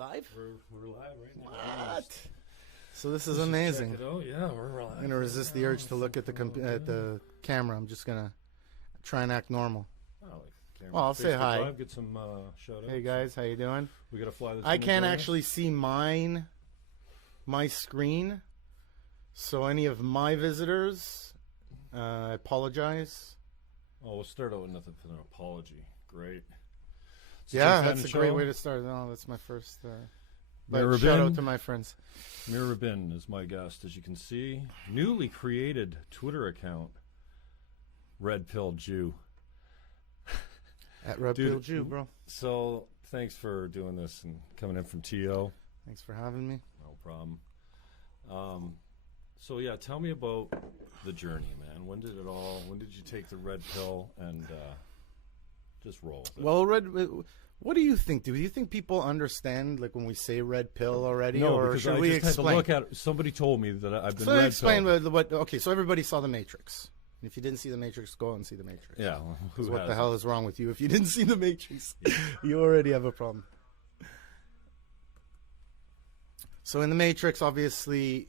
live? We're live right now. What? So this is amazing. Check it out. Yeah, we're live. I'm gonna resist the urge to look at the camera. I'm just gonna try and act normal. Well, I'll say hi. Live, get some shout outs. Hey guys, how you doing? We gotta fly this. I can't actually see my screen, so any of my visitors, I apologize. Oh, we'll start out with nothing but an apology. Great. Yeah, that's a great way to start. No, that's my first. But shout out to my friends. Meir Rabin is my guest, as you can see. Newly created Twitter account, Red Pill Jew. At Red Pill Jew, bro. So thanks for doing this and coming in from TO. Thanks for having me. No problem. So yeah, tell me about the journey, man. When did you take the red pill and just roll? Well, what do you think? Do you think people understand, like, when we say red pill already? No, or because should I we just explain? had to look at it. Somebody told me that I've been so red explain pilled. what. Okay, so everybody saw The Matrix. If you didn't see The Matrix, go out and see The Matrix. Yeah. What the hell is wrong with you? If you didn't see The Matrix, you already have a problem. So in The Matrix, obviously,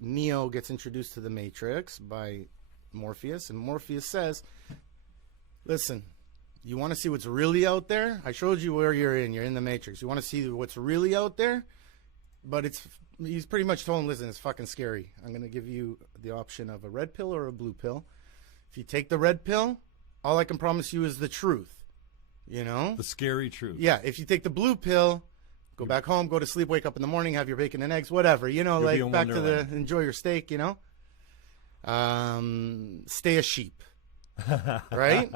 Neo gets introduced to The Matrix by Morpheus, and Morpheus says, listen, you want to see what's really out there? I showed you where you're in The Matrix. You want to see what's really out there? But he's pretty much told him, listen, it's fucking scary. I'm going to give you the option of a red pill or a blue pill. If you take the red pill, all I can promise you is the truth. You know? The scary truth. Yeah, if you take the blue pill, go back home, go to sleep, wake up in the morning, have your bacon and eggs, whatever. You know, like back to the enjoy your steak, you know? Stay a sheep. Right?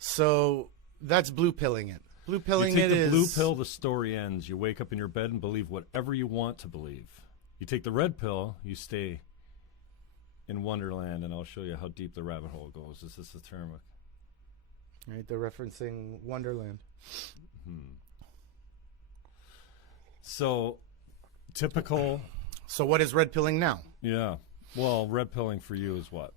So that's blue pilling it. Blue pilling it is... You take the blue pill, the story ends. You wake up in your bed and believe whatever you want to believe. You take the red pill, you stay in Wonderland, and I'll show you how deep the rabbit hole goes. Is this the term? Right, they're referencing Wonderland. So, typical... So what is red pilling now? Yeah. Well, red pilling for you is what?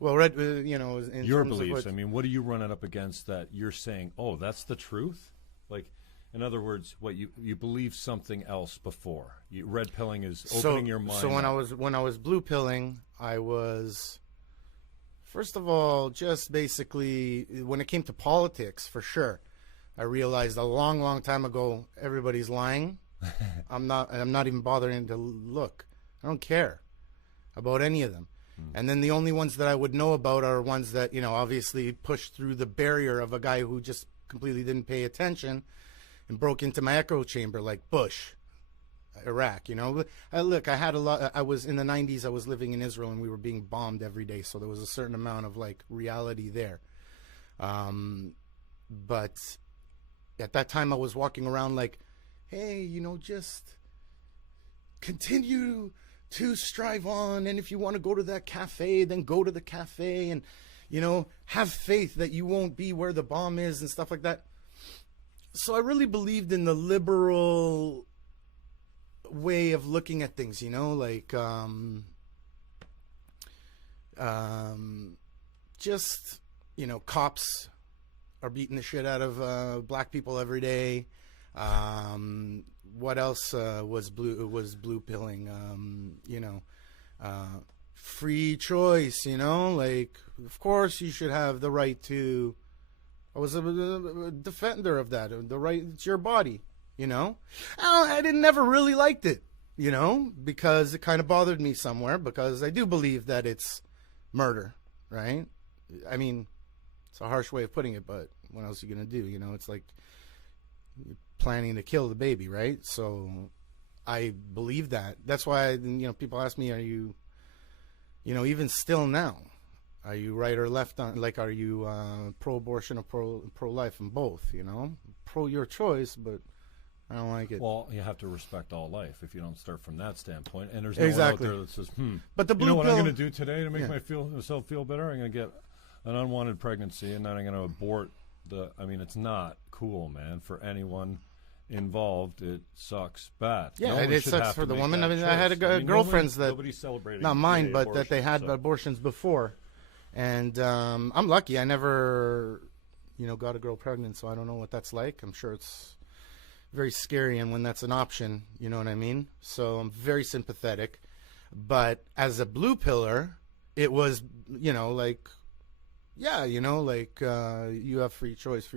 Well, red, you know, in your beliefs. I mean, what are you running up against that you're saying, oh, that's the truth? Like, in other words, what you believe something else before. Red pilling is opening your mind. So when I was blue pilling, I was, first of all, just basically, when it came to politics, for sure, I realized a long time ago, everybody's lying. I'm not even bothering to look. I don't care about any of them. And then the only ones that I would know about are ones that, you know, obviously pushed through the barrier of a guy who just completely didn't pay attention and broke into my echo chamber, like Bush, Iraq, you know. Look, I had a lot. I was in the 90s. I was living in Israel and we were being bombed every day. So there was a certain amount of like reality there. But at that time I was walking around like, hey, you know, just continue to strive on, and if you want to go to that cafe, then go to the cafe, and, you know, have faith that you won't be where the bomb is and stuff like that. So I really believed in the liberal way of looking at things, you know, like just, you know, cops are beating the shit out of black people every day. What else was blue pilling? You know, free choice. You know, like, of course you should have the right to. I was a defender of that. The right, it's your body. You know, I never really liked it. You know, because it kind of bothered me somewhere. Because I do believe that it's murder, right? I mean, it's a harsh way of putting it, but what else are you gonna do? You know, it's like planning to kill the baby, right? So I believe that. That's why, you know, people ask me, are you, you know, even still now, are you right or left on, like, are you pro-abortion or pro-life? And both, you know, pro your choice, but I don't like it. Well, you have to respect all life if you don't start from that standpoint. And there's no one out there that says, but the blue you know what pill, I'm going to do today to make myself feel better? I'm going to get an unwanted pregnancy, and then I'm going to abort I mean, it's not cool, man, for anyone involved. It sucks bad. Yeah, it sucks for the woman. I mean, I had girlfriends that, nobody's celebrating, not mine, but abortion, that they had abortions before. And I'm lucky. I never, you know, got a girl pregnant, so I don't know what that's like. I'm sure it's very scary, and when that's an option, you know what I mean? So I'm very sympathetic. But as a blue pillar, it was, you know, like, yeah, you know, like, you have free choice.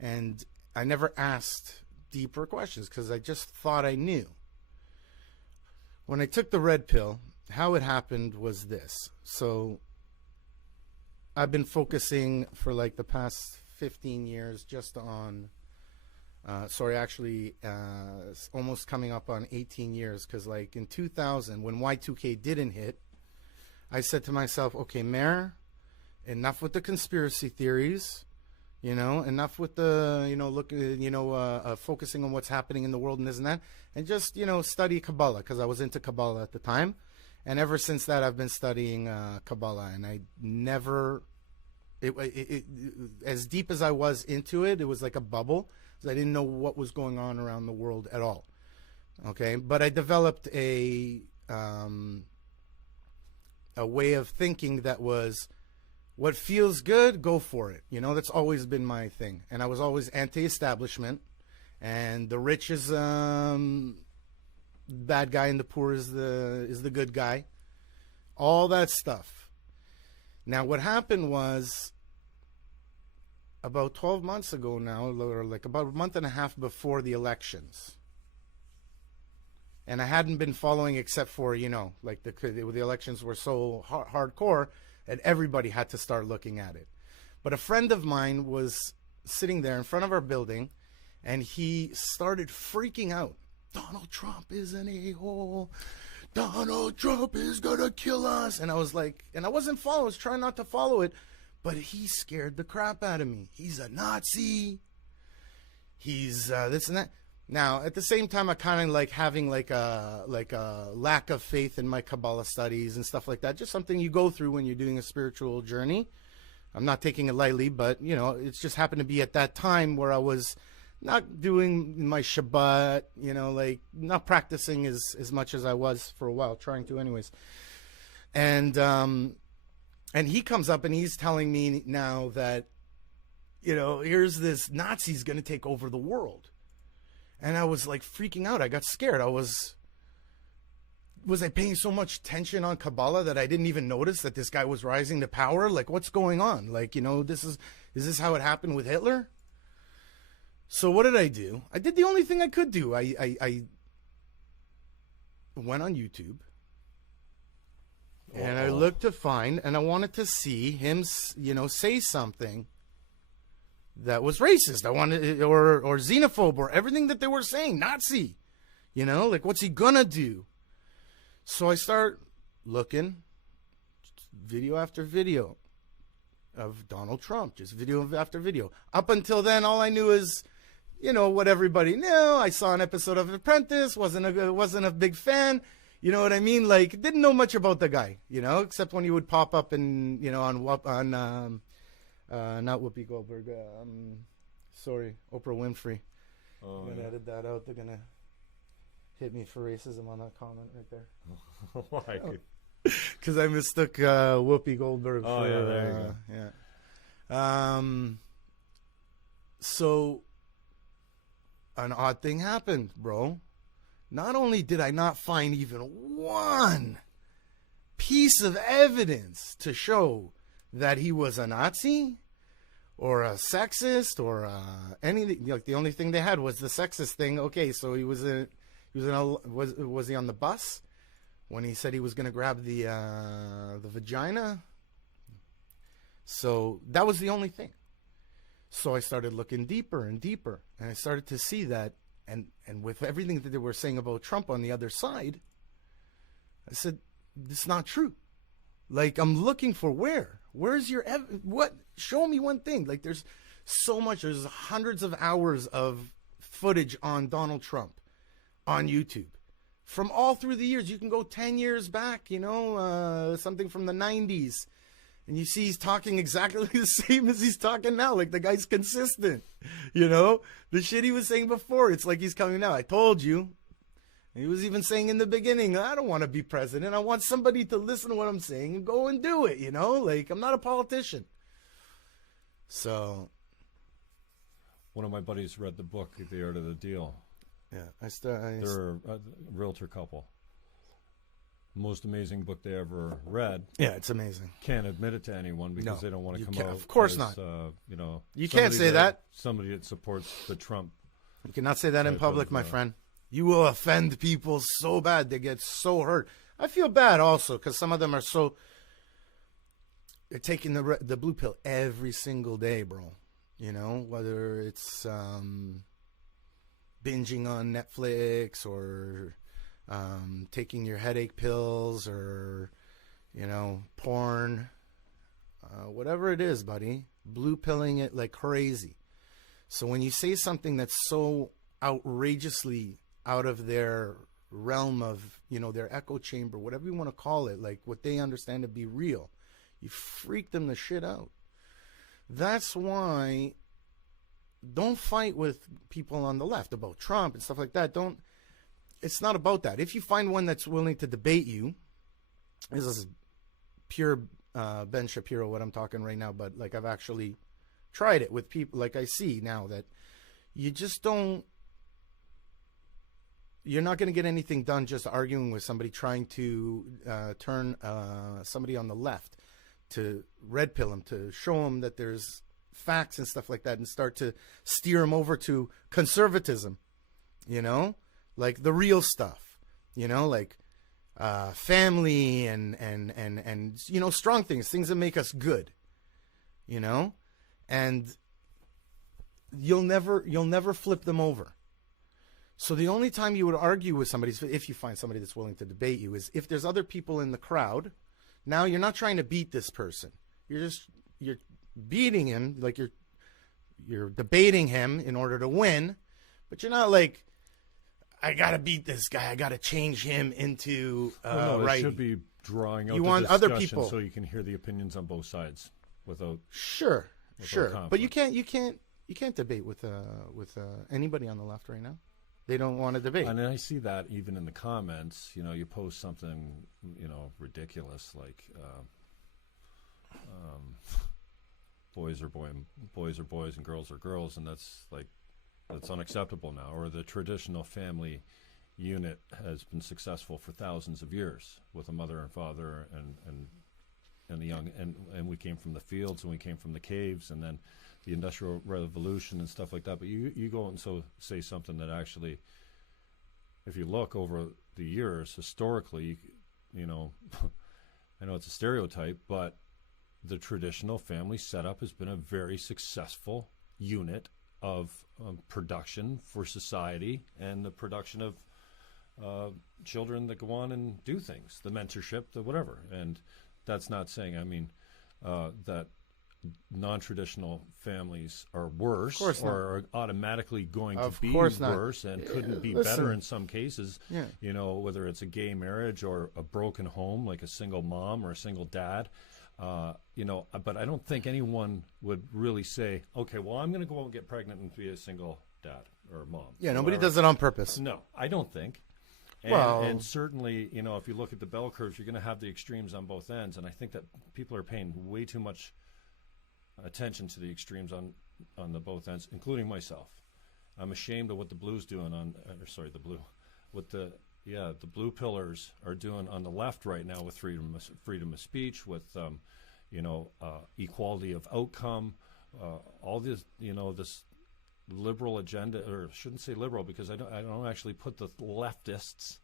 And I never asked deeper questions because I just thought I knew. When I took the red pill, how it happened was this. So I've been focusing for like the past 15 years just on, almost coming up on 18 years, because like in 2000, when Y2K didn't hit, I said to myself, okay, Meir, enough with the conspiracy theories, you know, enough with the, you know, focusing on what's happening in the world and this and that, and just, you know, study Kabbalah, because I was into Kabbalah at the time. And ever since that, I've been studying Kabbalah, and I never, as deep as I was into it, it was like a bubble, because I didn't know what was going on around the world at all. Okay, but I developed a way of thinking that was, what feels good, go for it. You know, that's always been my thing. And I was always anti-establishment. And the rich is bad guy and the poor is the good guy. All that stuff. Now, what happened was, about 12 months ago now, or like about a month and a half before the elections, and I hadn't been following except for, you know, like the elections were so hardcore that everybody had to start looking at it. But a friend of mine was sitting there in front of our building, and he started freaking out. Donald Trump is an a-hole. Donald Trump is gonna kill us. And I was like, and I wasn't following, I was trying not to follow it, but he scared the crap out of me. He's a Nazi. He's this and that. Now, at the same time, I kind of like having like a lack of faith in my Kabbalah studies and stuff like that. Just something you go through when you're doing a spiritual journey. I'm not taking it lightly, but, you know, it's just happened to be at that time where I was not doing my Shabbat, you know, like not practicing as much as I was for a while, trying to anyways. And he comes up and he's telling me now that, you know, here's this Nazi's going to take over the world. And I was like freaking out. I got scared. Was I paying so much attention on Kabbalah that I didn't even notice that this guy was rising to power? Like, what's going on? Like, you know, is this how it happened with Hitler? So what did I do? I did the only thing I could do. I went on YouTube. And I looked to find, and I wanted to see him, you know, say something that was racist. I wanted, or xenophobe, or everything that they were saying, Nazi. You know, like, what's he gonna do? So I start looking, video after video of Donald Trump, just video after video. Up until then, all I knew is, you know, what everybody knew. I saw an episode of Apprentice, wasn't a big fan. You know what I mean? Like, didn't know much about the guy, you know, except when he would pop up in, you know, on not Whoopi Goldberg, sorry, Oprah Winfrey. Oh, I'm gonna edit that out. They're gonna hit me for racism on that comment right there. Why? Because I mistook Whoopi Goldberg for... yeah, there you go. Yeah. So, an odd thing happened, bro. Not only did I not find even one piece of evidence to show that he was a Nazi or a sexist or anything, like the only thing they had was the sexist thing. Okay, so was he on the bus when he said he was going to grab the vagina? So that was the only thing. So I started looking deeper and deeper, and I started to see that, and with everything that they were saying about Trump on the other side, I said, it's not true. Like, I'm looking for where's your what? Show me one thing. Like, there's so much. There's hundreds of hours of footage on Donald Trump on YouTube from all through the years. You can go 10 years back, you know, something from the 90s. And you see he's talking exactly the same as he's talking now. Like, the guy's consistent, you know? The shit he was saying before, it's like he's coming now. I told you. And he was even saying in the beginning, I don't want to be president. I want somebody to listen to what I'm saying and go and do it, you know? Like, I'm not a politician. So. One of my buddies read the book, The Art of the Deal. Yeah, They're a realtor couple. Most amazing book they ever read. Yeah, it's amazing. Can't admit it to anyone because they don't want to come out. Of course as, not. You can't say that. Somebody that supports the Trump. You cannot say that in public, my friend. You will offend people so bad. They get so hurt. I feel bad also because some of them are so. They're taking the blue pill every single day, bro. You know, whether it's binging on Netflix or taking your headache pills or, porn, whatever it is, buddy, blue pilling it like crazy. So when you say something that's so outrageously out of their realm of, their echo chamber, whatever you want to call it, like what they understand to be real, you freak them the shit out. That's why don't fight with people on the left about Trump and stuff like that. It's not about that. If you find one that's willing to debate you, this is pure Ben Shapiro what I'm talking right now, but like I've actually tried it with people. Like I see now that you just don't, you're not going to get anything done just arguing with somebody trying to turn somebody on the left to red pill them, to show them that there's facts and stuff like that and start to steer them over to conservatism, like the real stuff, like family and strong things that make us good, and you'll never flip them over. So the only time you would argue with somebody, if you find somebody that's willing to debate you, is if there's other people in the crowd. Now you're not trying to beat this person. You're beating him, like you're debating him in order to win, but you're not like, I gotta beat this guy. I gotta change him into right. It should be drawing out you the want discussion other people so you can hear the opinions on both sides without sure. conflict. But you can't debate with anybody on the left right now. They don't want to debate. And I see that even in the comments. You post something, ridiculous like boys are boys and girls are girls, and that's unacceptable now. Or the traditional family unit has been successful for thousands of years with a mother and father and the young, and we came from the fields and we came from the caves, and then the Industrial Revolution and stuff like that. But you go and say something that actually, if you look over the years historically, I know it's a stereotype, but the traditional family setup has been a very successful unit of production for society and the production of children that go on and do things, the mentorship, the whatever. And that's not saying, that non-traditional families are worse or are automatically going to be worse and couldn't be better in some cases, whether it's a gay marriage or a broken home, like a single mom or a single dad, but I don't think anyone would really say, okay, well, I'm going to go out and get pregnant and be a single dad or mom. Yeah, nobody does it on purpose. No, I don't think. And certainly, if you look at the bell curves, you're going to have the extremes on both ends. And I think that people are paying way too much attention to the extremes on the both ends, including myself. I'm ashamed of what the blues doing what the blue pillars are doing on the left right now with freedom of speech, with equality of outcome, all this this liberal agenda, or I shouldn't say liberal because I don't actually put the leftists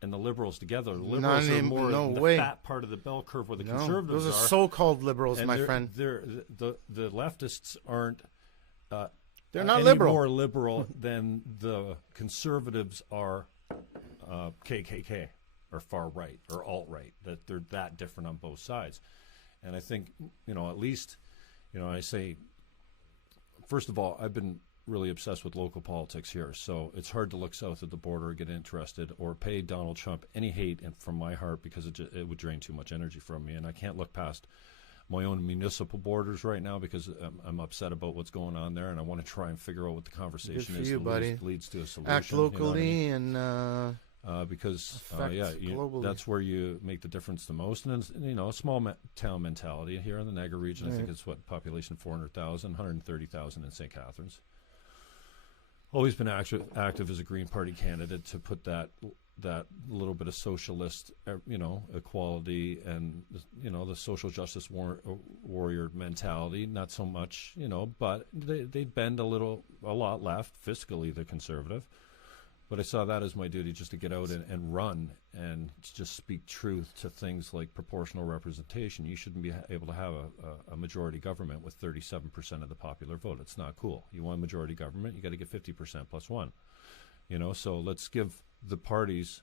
and the liberals together. The liberals are more in the fat part of the bell curve where the conservatives those are so-called liberals, my friend. The leftists aren't. They're not any liberal. More liberal than the conservatives are. KKK or far right or alt right. That they're that different on both sides, and I think at least I say. First of all, I've been really obsessed with local politics here, so it's hard to look south of the border, get interested, or pay Donald Trump any hate from my heart because it would drain too much energy from me, and I can't look past my own municipal borders right now because I'm upset about what's going on there, and I want to try and figure out what the conversation is that leads to a solution. Act locally and because globally. that's where you make the difference the most. And it's, a small town mentality here in the Niagara region. I think it's population 400,000, 130,000 in St. Catharines. Always been active as a Green Party candidate to put that little bit of socialist, equality and the social justice warrior mentality. Not so much, but they bend a lot left fiscally, the conservative. But I saw that as my duty, just to get out and run and just speak truth to things like proportional representation. You shouldn't be able to have a majority government with 37% of the popular vote. It's not cool. You want a majority government, you got to get 50% plus one. So let's give the parties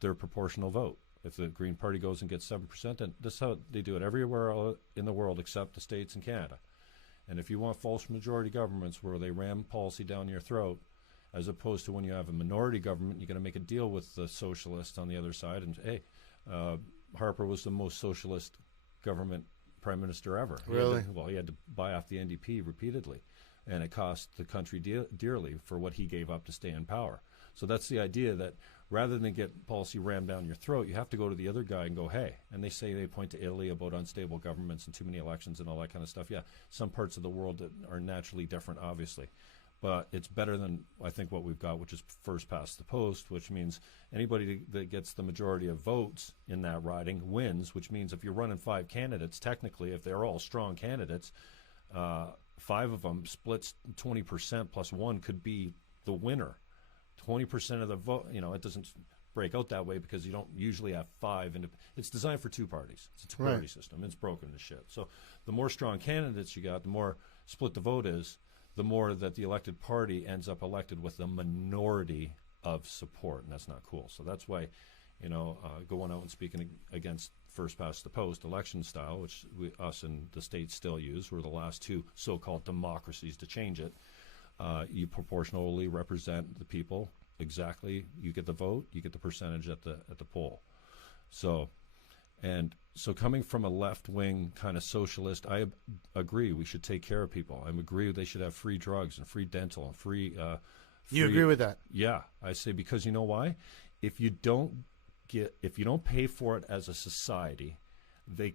their proportional vote. If the Green Party goes and gets 7%, then this is how they do it everywhere in the world except the States and Canada. And if you want false majority governments where they ram policy down your throat, as opposed to when you have a minority government, you got to make a deal with the socialists on the other side. And hey, Harper was the most socialist government prime minister ever. Really? He had to buy off the NDP repeatedly, and it cost the country dearly for what he gave up to stay in power. So that's the idea, that rather than get policy rammed down your throat, you have to go to the other guy and go, hey. And they point to Italy about unstable governments and too many elections and all that kind of stuff. Yeah, some parts of the world that are naturally different, obviously. But it's better than, I think, what we've got, which is first past the post, which means anybody that gets the majority of votes in that riding wins, which means if you're running 5 candidates, technically, if they're all strong candidates, 5 of them splits 20% plus 1 could be the winner. 20% of the vote, it doesn't break out that way because you don't usually have 5. It's designed for 2 parties. It's a 2-party system. It's broken to shit. So the more strong candidates you got, the more split the vote is, the more that the elected party ends up elected with a minority of support, and that's not cool. So that's why, going out and speaking against first past the post election style, which us and the states still use, we're the last 2 so-called democracies to change it. You proportionally represent the people exactly. You get the vote, you get the percentage at the poll. So coming from a left-wing kind of socialist, I agree we should take care of people. I agree they should have free drugs and free dental and free. You agree with that? Yeah, I say, because you know why? If you don't pay for it as a society, they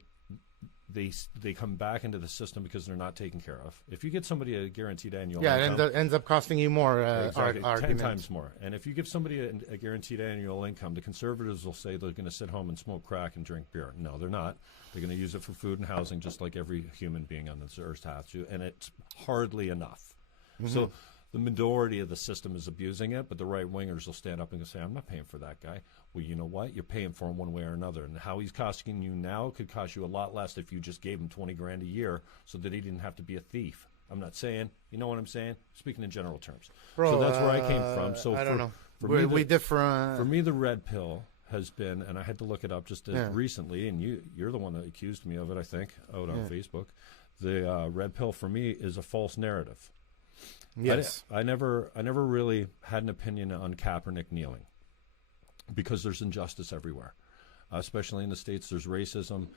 come back into the system because they're not taken care of. If you get somebody a guaranteed annual income, it ends up costing you more. Exactly, 10 times more. And if you give somebody a guaranteed annual income, the conservatives will say they're going to sit home and smoke crack and drink beer. No, they're not. They're going to use it for food and housing, just like every human being on this earth has to, and it's hardly enough. Mm-hmm. So the majority of the system is abusing it, but the right-wingers will stand up and say, I'm not paying for that guy. Well, you know what? You're paying for him one way or another. And how he's costing you now could cost you a lot less if you just gave him $20,000 a year so that he didn't have to be a thief. I'm not saying, you know what I'm saying? Speaking in general terms. Bro, so that's where I came from. So I don't know. We differ. For me, the red pill has been, and I had to look it up just recently, and you're the one that accused me of it, I think, out on Facebook. The red pill for me is a false narrative. Yes. I never really had an opinion on Kaepernick kneeling because there's injustice everywhere, especially in the States. There's racism.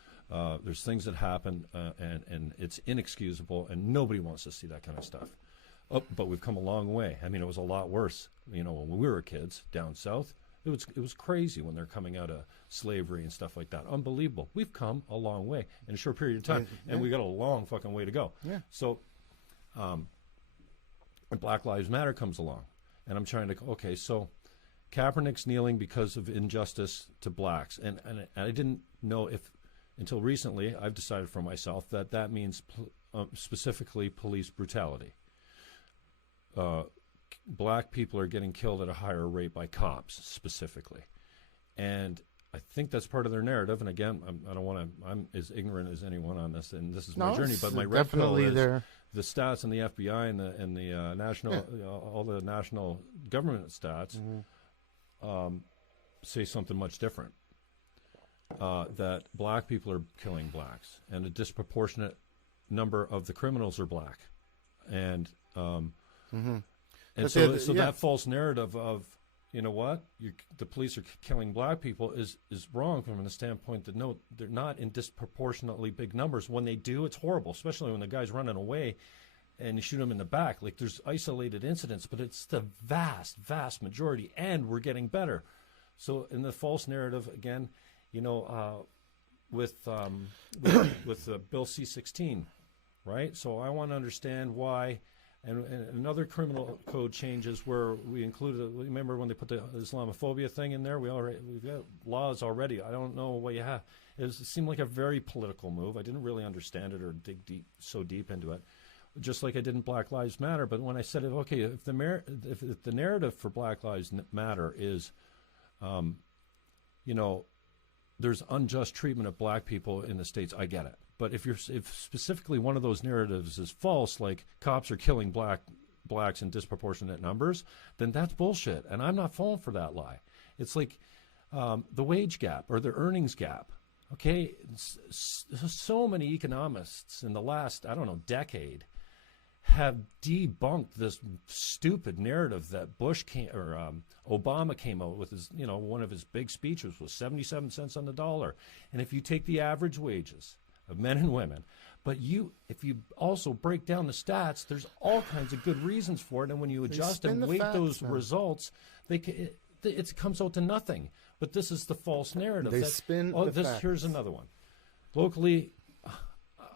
There's things that happen, and it's inexcusable, and nobody wants to see that kind of stuff. Oh, but we've come a long way. I mean, it was a lot worse, when we were kids down south. It was crazy when they're coming out of slavery and stuff like that. Unbelievable. We've come a long way in a short period of time, and we got a long fucking way to go. Yeah. So, and Black Lives Matter comes along, and I'm trying to, okay, so Kaepernick's kneeling because of injustice to blacks, and I didn't know if, until recently, I've decided for myself that means specifically police brutality. Black people are getting killed at a higher rate by cops, specifically, and I think that's part of their narrative. And again, I'm as ignorant as anyone on this, and this is my journey. But my red pill is the stats and the FBI and the national, all the national government stats say something much different. That black people are killing blacks, and a disproportionate number of the criminals are black, and so that false narrative of, you know what, the police are killing black people is wrong from the standpoint that, no, they're not in disproportionately big numbers. When they do, it's horrible, especially when the guy's running away and you shoot them in the back. Like, there's isolated incidents, but it's the vast majority, and we're getting better. So in the false narrative, again, you know, with Bill C-16, right? So I want to understand why. And another criminal code changes where we included, remember when they put the Islamophobia thing in there? We've got laws already. I don't know what you have. It seemed like a very political move. I didn't really understand it or dig so deep into it, just like I did in Black Lives Matter. But when I said it, okay, if the narrative for Black Lives Matter is, you know, there's unjust treatment of black people in the States, I get it. But if specifically one of those narratives is false, like cops are killing blacks in disproportionate numbers, then that's bullshit. And I'm not falling for that lie. It's like the wage gap or the earnings gap. Okay, so many economists in the last, I don't know, decade have debunked this stupid narrative that Obama came out with. His, you know, one of his big speeches was 77 cents on the dollar. And if you take the average wages of men and women, but if you also break down the stats, there's all kinds of good reasons for it. And when you adjust and weight those results, it comes out to nothing. But this is the false narrative. Here's another one. Locally,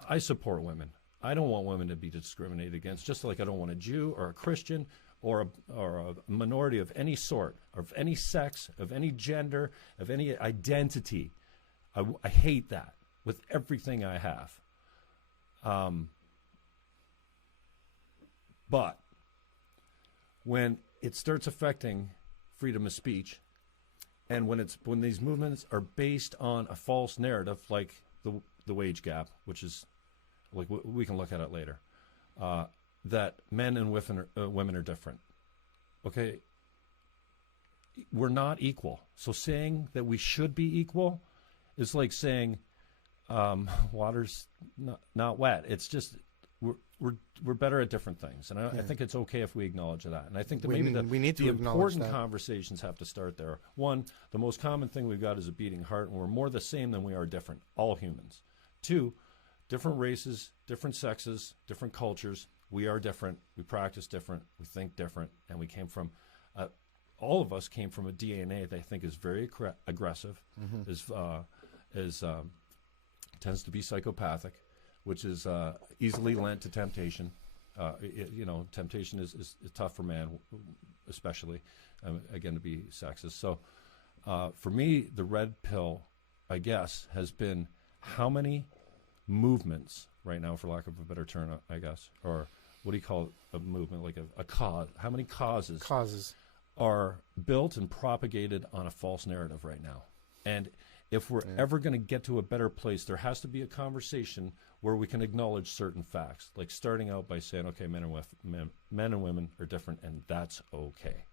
I support women. I don't want women to be discriminated against, just like I don't want a Jew or a Christian or a minority of any sort, of any sex, of any gender, of any identity. I hate that with everything I have. But when it starts affecting freedom of speech, and when these movements are based on a false narrative, like the wage gap, which is, like, we can look at it later, that men and women are different. Okay, we're not equal. So saying that we should be equal is like saying water's not wet. It's just we're better at different things, and I think it's okay if we acknowledge that. And I think that we need the important conversations have to start there. One, the most common thing we've got is a beating heart, and we're more the same than we are different. All humans. Two, different races, different sexes, different cultures. We are different. We practice different. We think different, and we came from. All of us came from a DNA that I think is very aggressive, tends to be psychopathic, which is easily lent to temptation. Temptation is tough for man, especially, again, to be sexist. So for me, the red pill, I guess, has been how many movements right now, for lack of a better term, I guess, or what do you call a movement, like a cause? How many causes are built and propagated on a false narrative right now? And if we're ever going to get to a better place, there has to be a conversation where we can acknowledge certain facts, like starting out by saying, okay, men and women are different, and that's okay.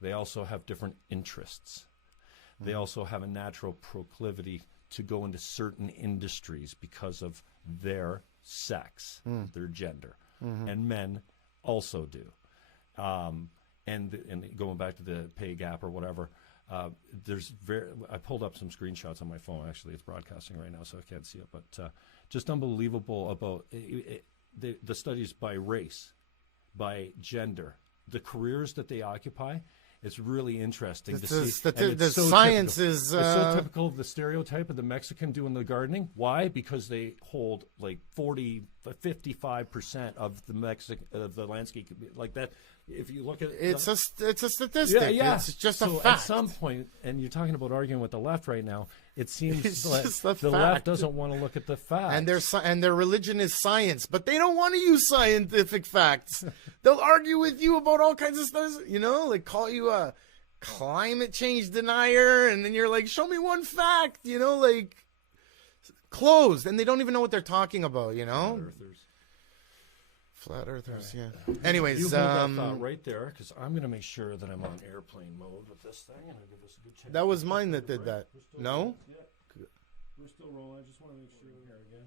They also have different interests. They also have a natural proclivity to go into certain industries because of their sex, their gender, and men also do. And going back to the pay gap or whatever, I pulled up some screenshots on my phone. Actually, it's broadcasting right now, so I can't see it. But just unbelievable about the studies by race, by gender, the careers that they occupy. It's really interesting to see. The science is so typical of the stereotype of the Mexican doing the gardening. Why? Because they hold like 55% of the landscape, like that. If you look at it's a statistic. Yeah. It's just a fact. At some point, and you're talking about arguing with the left right now, it seems like the left doesn't want to look at the facts. And their religion is science, but they don't want to use scientific facts. They'll argue with you about all kinds of stuff, like call you a climate change denier, and then you're like, show me one fact, like closed, and they don't even know what they're talking about, Flat Earthers, yeah. Anyways, you hold that thought right there, because I'm going to make sure that I'm on airplane mode with this thing, and I'll give us a good check. That was mine that did that. No? Yeah. We're still rolling. I just want to make sure here again.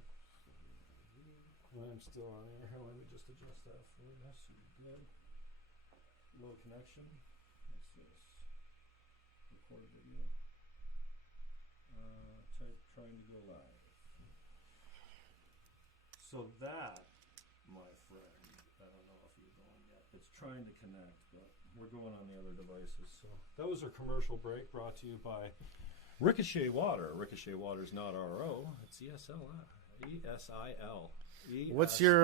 I'm still on air. Let me just adjust that for us. Good. Low connection. What's this? Record video. Trying to go live. So that, my friend, trying to connect, but we're going on the other devices. So that was our commercial break, brought to you by Ricochet Water. Ricochet Water is not RO, it's ESIL. What's your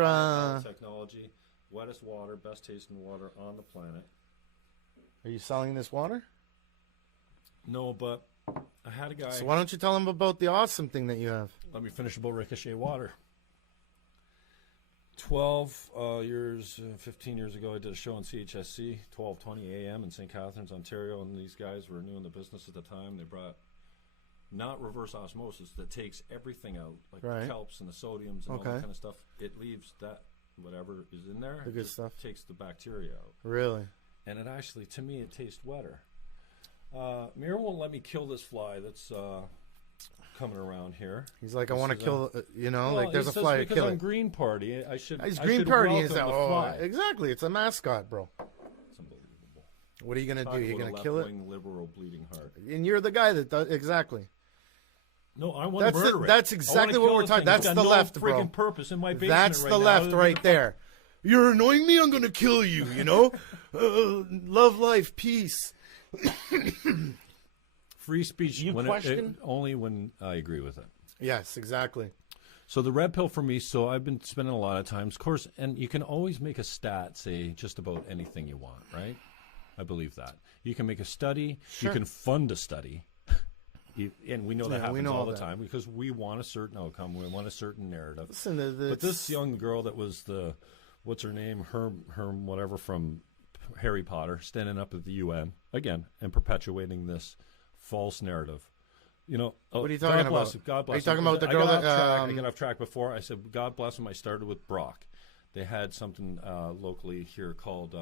technology? Wettest water, best tasting water on the planet. Are you selling this water? No, but I had a guy. So why don't you tell them about the awesome thing that you have? Let me finish about Ricochet Water. 15 years ago, I did a show on CHSC, 12:20 a.m. in St. Catharines, Ontario, and these guys were new in the business at the time. They brought not reverse osmosis that takes everything out, like the kelps and the sodiums and all that kind of stuff. It leaves that, whatever is in there, the good stuff, takes the bacteria out. Really? And it actually, to me, it tastes wetter. Meir won't let me kill this fly that's coming around here. He's like, I want to kill, like there's a fly to kill because it. I'm Green Party. His Green Party is exactly. It's a mascot, bro. It's unbelievable. What are you going to do? You're going to kill it? Liberal bleeding heart. And you're the guy that does, exactly. No, I want to murder it. That's exactly what we're talking. That's the left, bro. Freaking purpose in my basement. That's the left right there. You're annoying me. I'm going to kill you. Love, life, peace. Free speech. You question? Only when I agree with it. Yes, exactly. So the red pill for me, so I've been spending a lot of times, of course, and you can always make a stat say just about anything you want, right? I believe that. You can make a study. Sure. You can fund a study. And we know that happens all the time because we want a certain outcome. We want a certain narrative. Listen, but this young girl that was what's her name? Herm whatever from Harry Potter, standing up at the UN, again, and perpetuating this false narrative. What are you talking about? God bless him. Are you talking about the girl that... I got off track before. I said, God bless him. I started with Brock. They had something locally here called...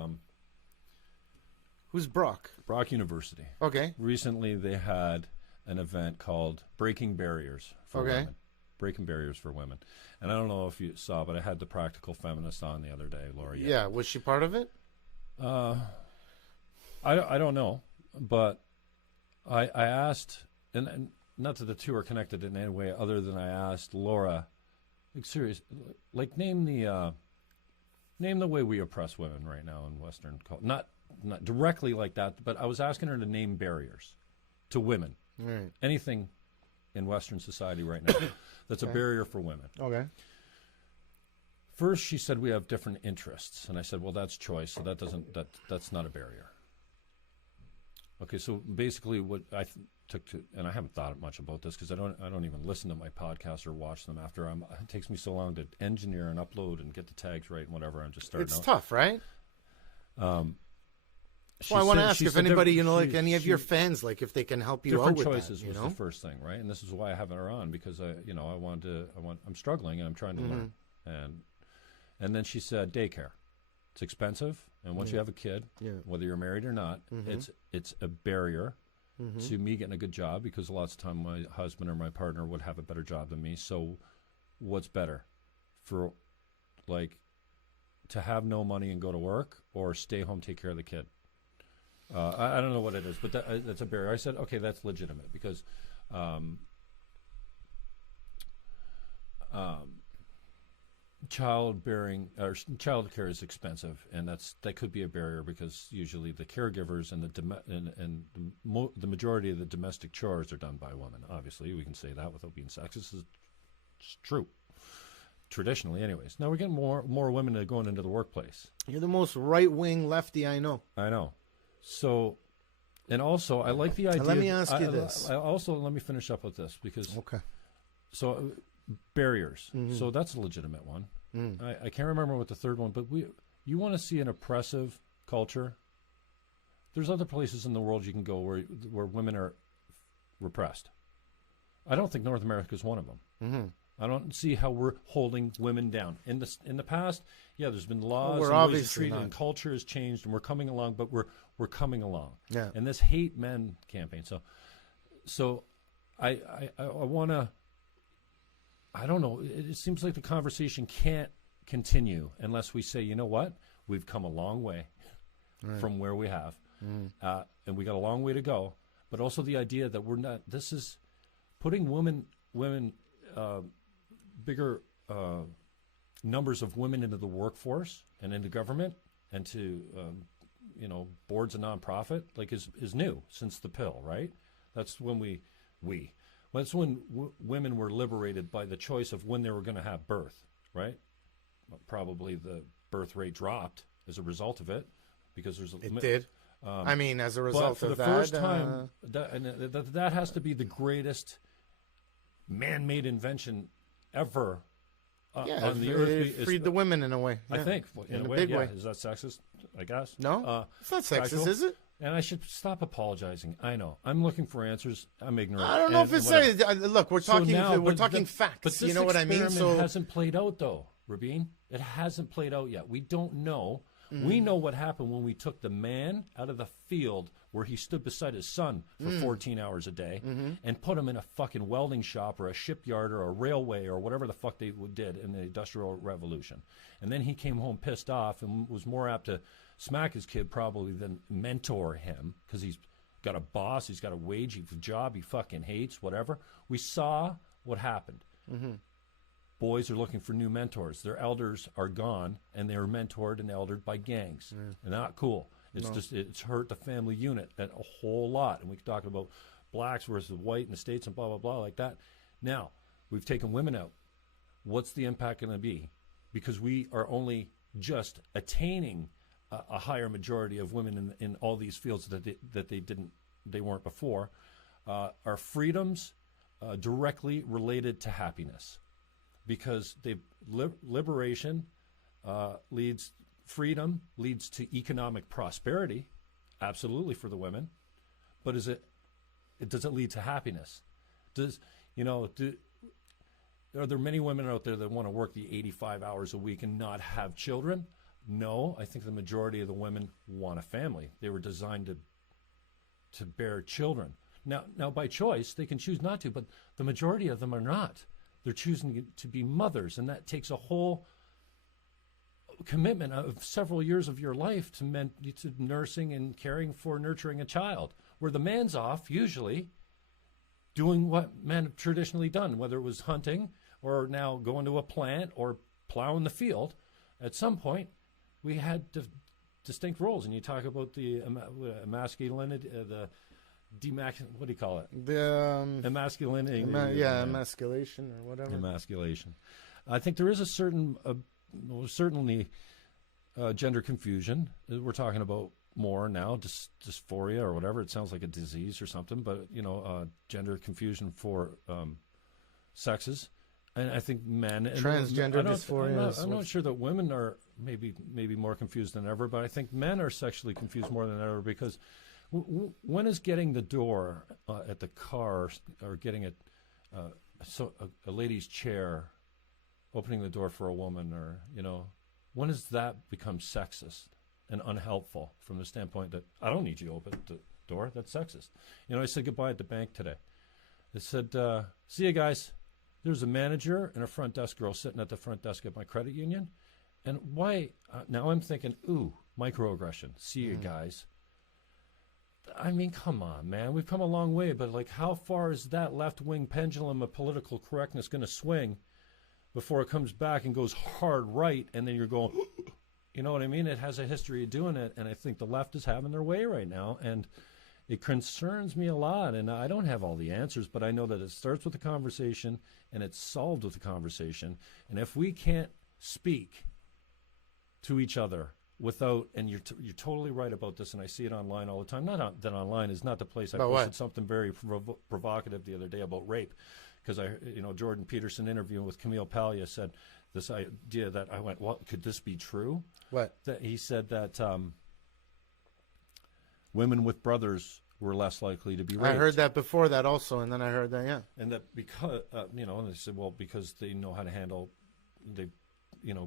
Who's Brock? Brock University. Okay. Recently, they had an event called Breaking Barriers for Women. Breaking Barriers for Women. And I don't know if you saw, but I had the Practical Feminist on the other day, Laura. Yeah, was she part of it? I don't know, but I asked, and not that the two are connected in any way other than I asked Laura, name the way we oppress women right now in Western culture. Not directly like that, but I was asking her to name barriers to women. Right. Anything in Western society right now that's a barrier for women. Okay. First, she said we have different interests, and I said, well, that's choice, so that's not a barrier. Okay, so basically, what I took to, and I haven't thought much about this because I don't even listen to my podcasts or watch them after it takes me so long to engineer and upload and get the tags right and whatever. I'm just starting. It's tough, right? Well, I want to ask if anybody, any of your fans, if they can help you out with different choices that, was the first thing, right? And this is why I have her on because I'm struggling and I'm trying to learn. And then she said, daycare. It's expensive, and once you have a kid, whether you're married or not, it's a barrier to me getting a good job because lots of time my husband or my partner would have a better job than me. So what's better for, to have no money and go to work or stay home, take care of the kid? I don't know what it is, but that's a barrier. I said, okay, that's legitimate because childbearing or child care is expensive, and that could be a barrier because usually the caregivers and the majority of the domestic chores are done by women. Obviously, we can say that without being sexist. It's true. Traditionally, anyways. Now we're getting more women going into the workplace. You're the most right-wing lefty I know. I know. So, and also, I like the idea. Let me ask you this. Let me finish up with this because. Okay. So, barriers. So that's a legitimate one. I can't remember what the third one, but you want to see an oppressive culture. There's other places in the world you can go where women are repressed. I don't think North America is one of them. I don't see how we're holding women down. In the past, there's been laws and ways of treating, and culture has changed, and we're coming along, but we're coming along. Yeah. And this hate men campaign. So I want to. I don't know. It seems like the conversation can't continue unless we say, you know what, we've come a long way from where we have, and we got a long way to go. But also the idea that we're not. This is putting women. Bigger numbers of women into the workforce and into government and to boards a nonprofit like is new since the pill, right? That's when that's when women were liberated by the choice of when they were going to have birth, right? Probably the birth rate dropped as a result of it because there's it did. I mean, as a result for of the that, first time, that has to be the greatest man-made invention ever on the earth. It freed the women in a way. I think in a big way. Is that sexist? I guess. No, it's not sexist, casual? is it? And I should stop apologizing. I know. I'm looking for answers. I'm ignorant. I don't know if it's look. We're talking facts. But you know what I mean? This experiment hasn't played out, though, Rabin. It hasn't played out yet. We don't know. We know what happened when we took the man out of the field where he stood beside his son for 14 hours a day and put him in a fucking welding shop or a shipyard or a railway or whatever the fuck they did in the Industrial Revolution. And then he came home pissed off and was more apt to smack his kid probably than mentor him because he's got a boss, he's got a wage, he's a job he fucking hates, whatever. We saw what happened. Boys are looking for new mentors. Their elders are gone, and they were mentored and eldered by gangs. Not cool. It's hurt the family unit a whole lot. And we can talk about blacks versus white in the States and blah, blah, blah, like that. Now, we've taken women out. What's the impact going to be? Because we are only just attaining a higher majority of women in all these fields that they weren't before. Are freedoms directly related to happiness? Because liberation freedom leads to economic prosperity, absolutely for the women, but does it lead to happiness? Are there many women out there that want to work the 85 hours a week and not have children? No, I think the majority of the women want a family. They were designed to bear children. Now by choice, they can choose not to, but the majority of them are not. They're choosing to be mothers, and that takes a whole commitment of several years of your life to nursing and caring for nurturing a child, where the man's off, usually, doing what men have traditionally done, whether it was hunting or now going to a plant or plowing the field. At some point, we had distinct roles, and you talk about the masculinity, what do you call it? The emasculinity. Emasculation or whatever. Emasculation. I think there is a certain, certainly gender confusion. We're talking about more now, dysphoria or whatever. It sounds like a disease or something, but gender confusion for sexes. And I think men transgender dysphoria. I'm not sure that women are maybe more confused than ever, but I think men are sexually confused more than ever because. When is getting the door at the car or getting a lady's chair, opening the door for a woman, or when does that become sexist and unhelpful from the standpoint that I don't need you to open the door? That's sexist. I said goodbye at the bank today. I said, see you guys. There's a manager and a front desk girl sitting at the front desk at my credit union, and why? Now I'm thinking, ooh, microaggression. See you guys. I mean, come on, man. We've come a long way, but how far is that left-wing pendulum of political correctness going to swing before it comes back and goes hard right, and then you're going, you know what I mean? It has a history of doing it, and I think the left is having their way right now, and it concerns me a lot, and I don't have all the answers, but I know that it starts with a conversation, and it's solved with a conversation, and if we can't speak to each other without, and you're totally right about this, and I see it online all the time. Not that online is not the place. I posted something very provocative the other day about rape, because Jordan Peterson interviewing with Camille Paglia said this idea that I went, well, could this be true? What? That he said that women with brothers were less likely to be raped. I heard that before that also, and then I heard that, and that because and they said, well, because they know how to handle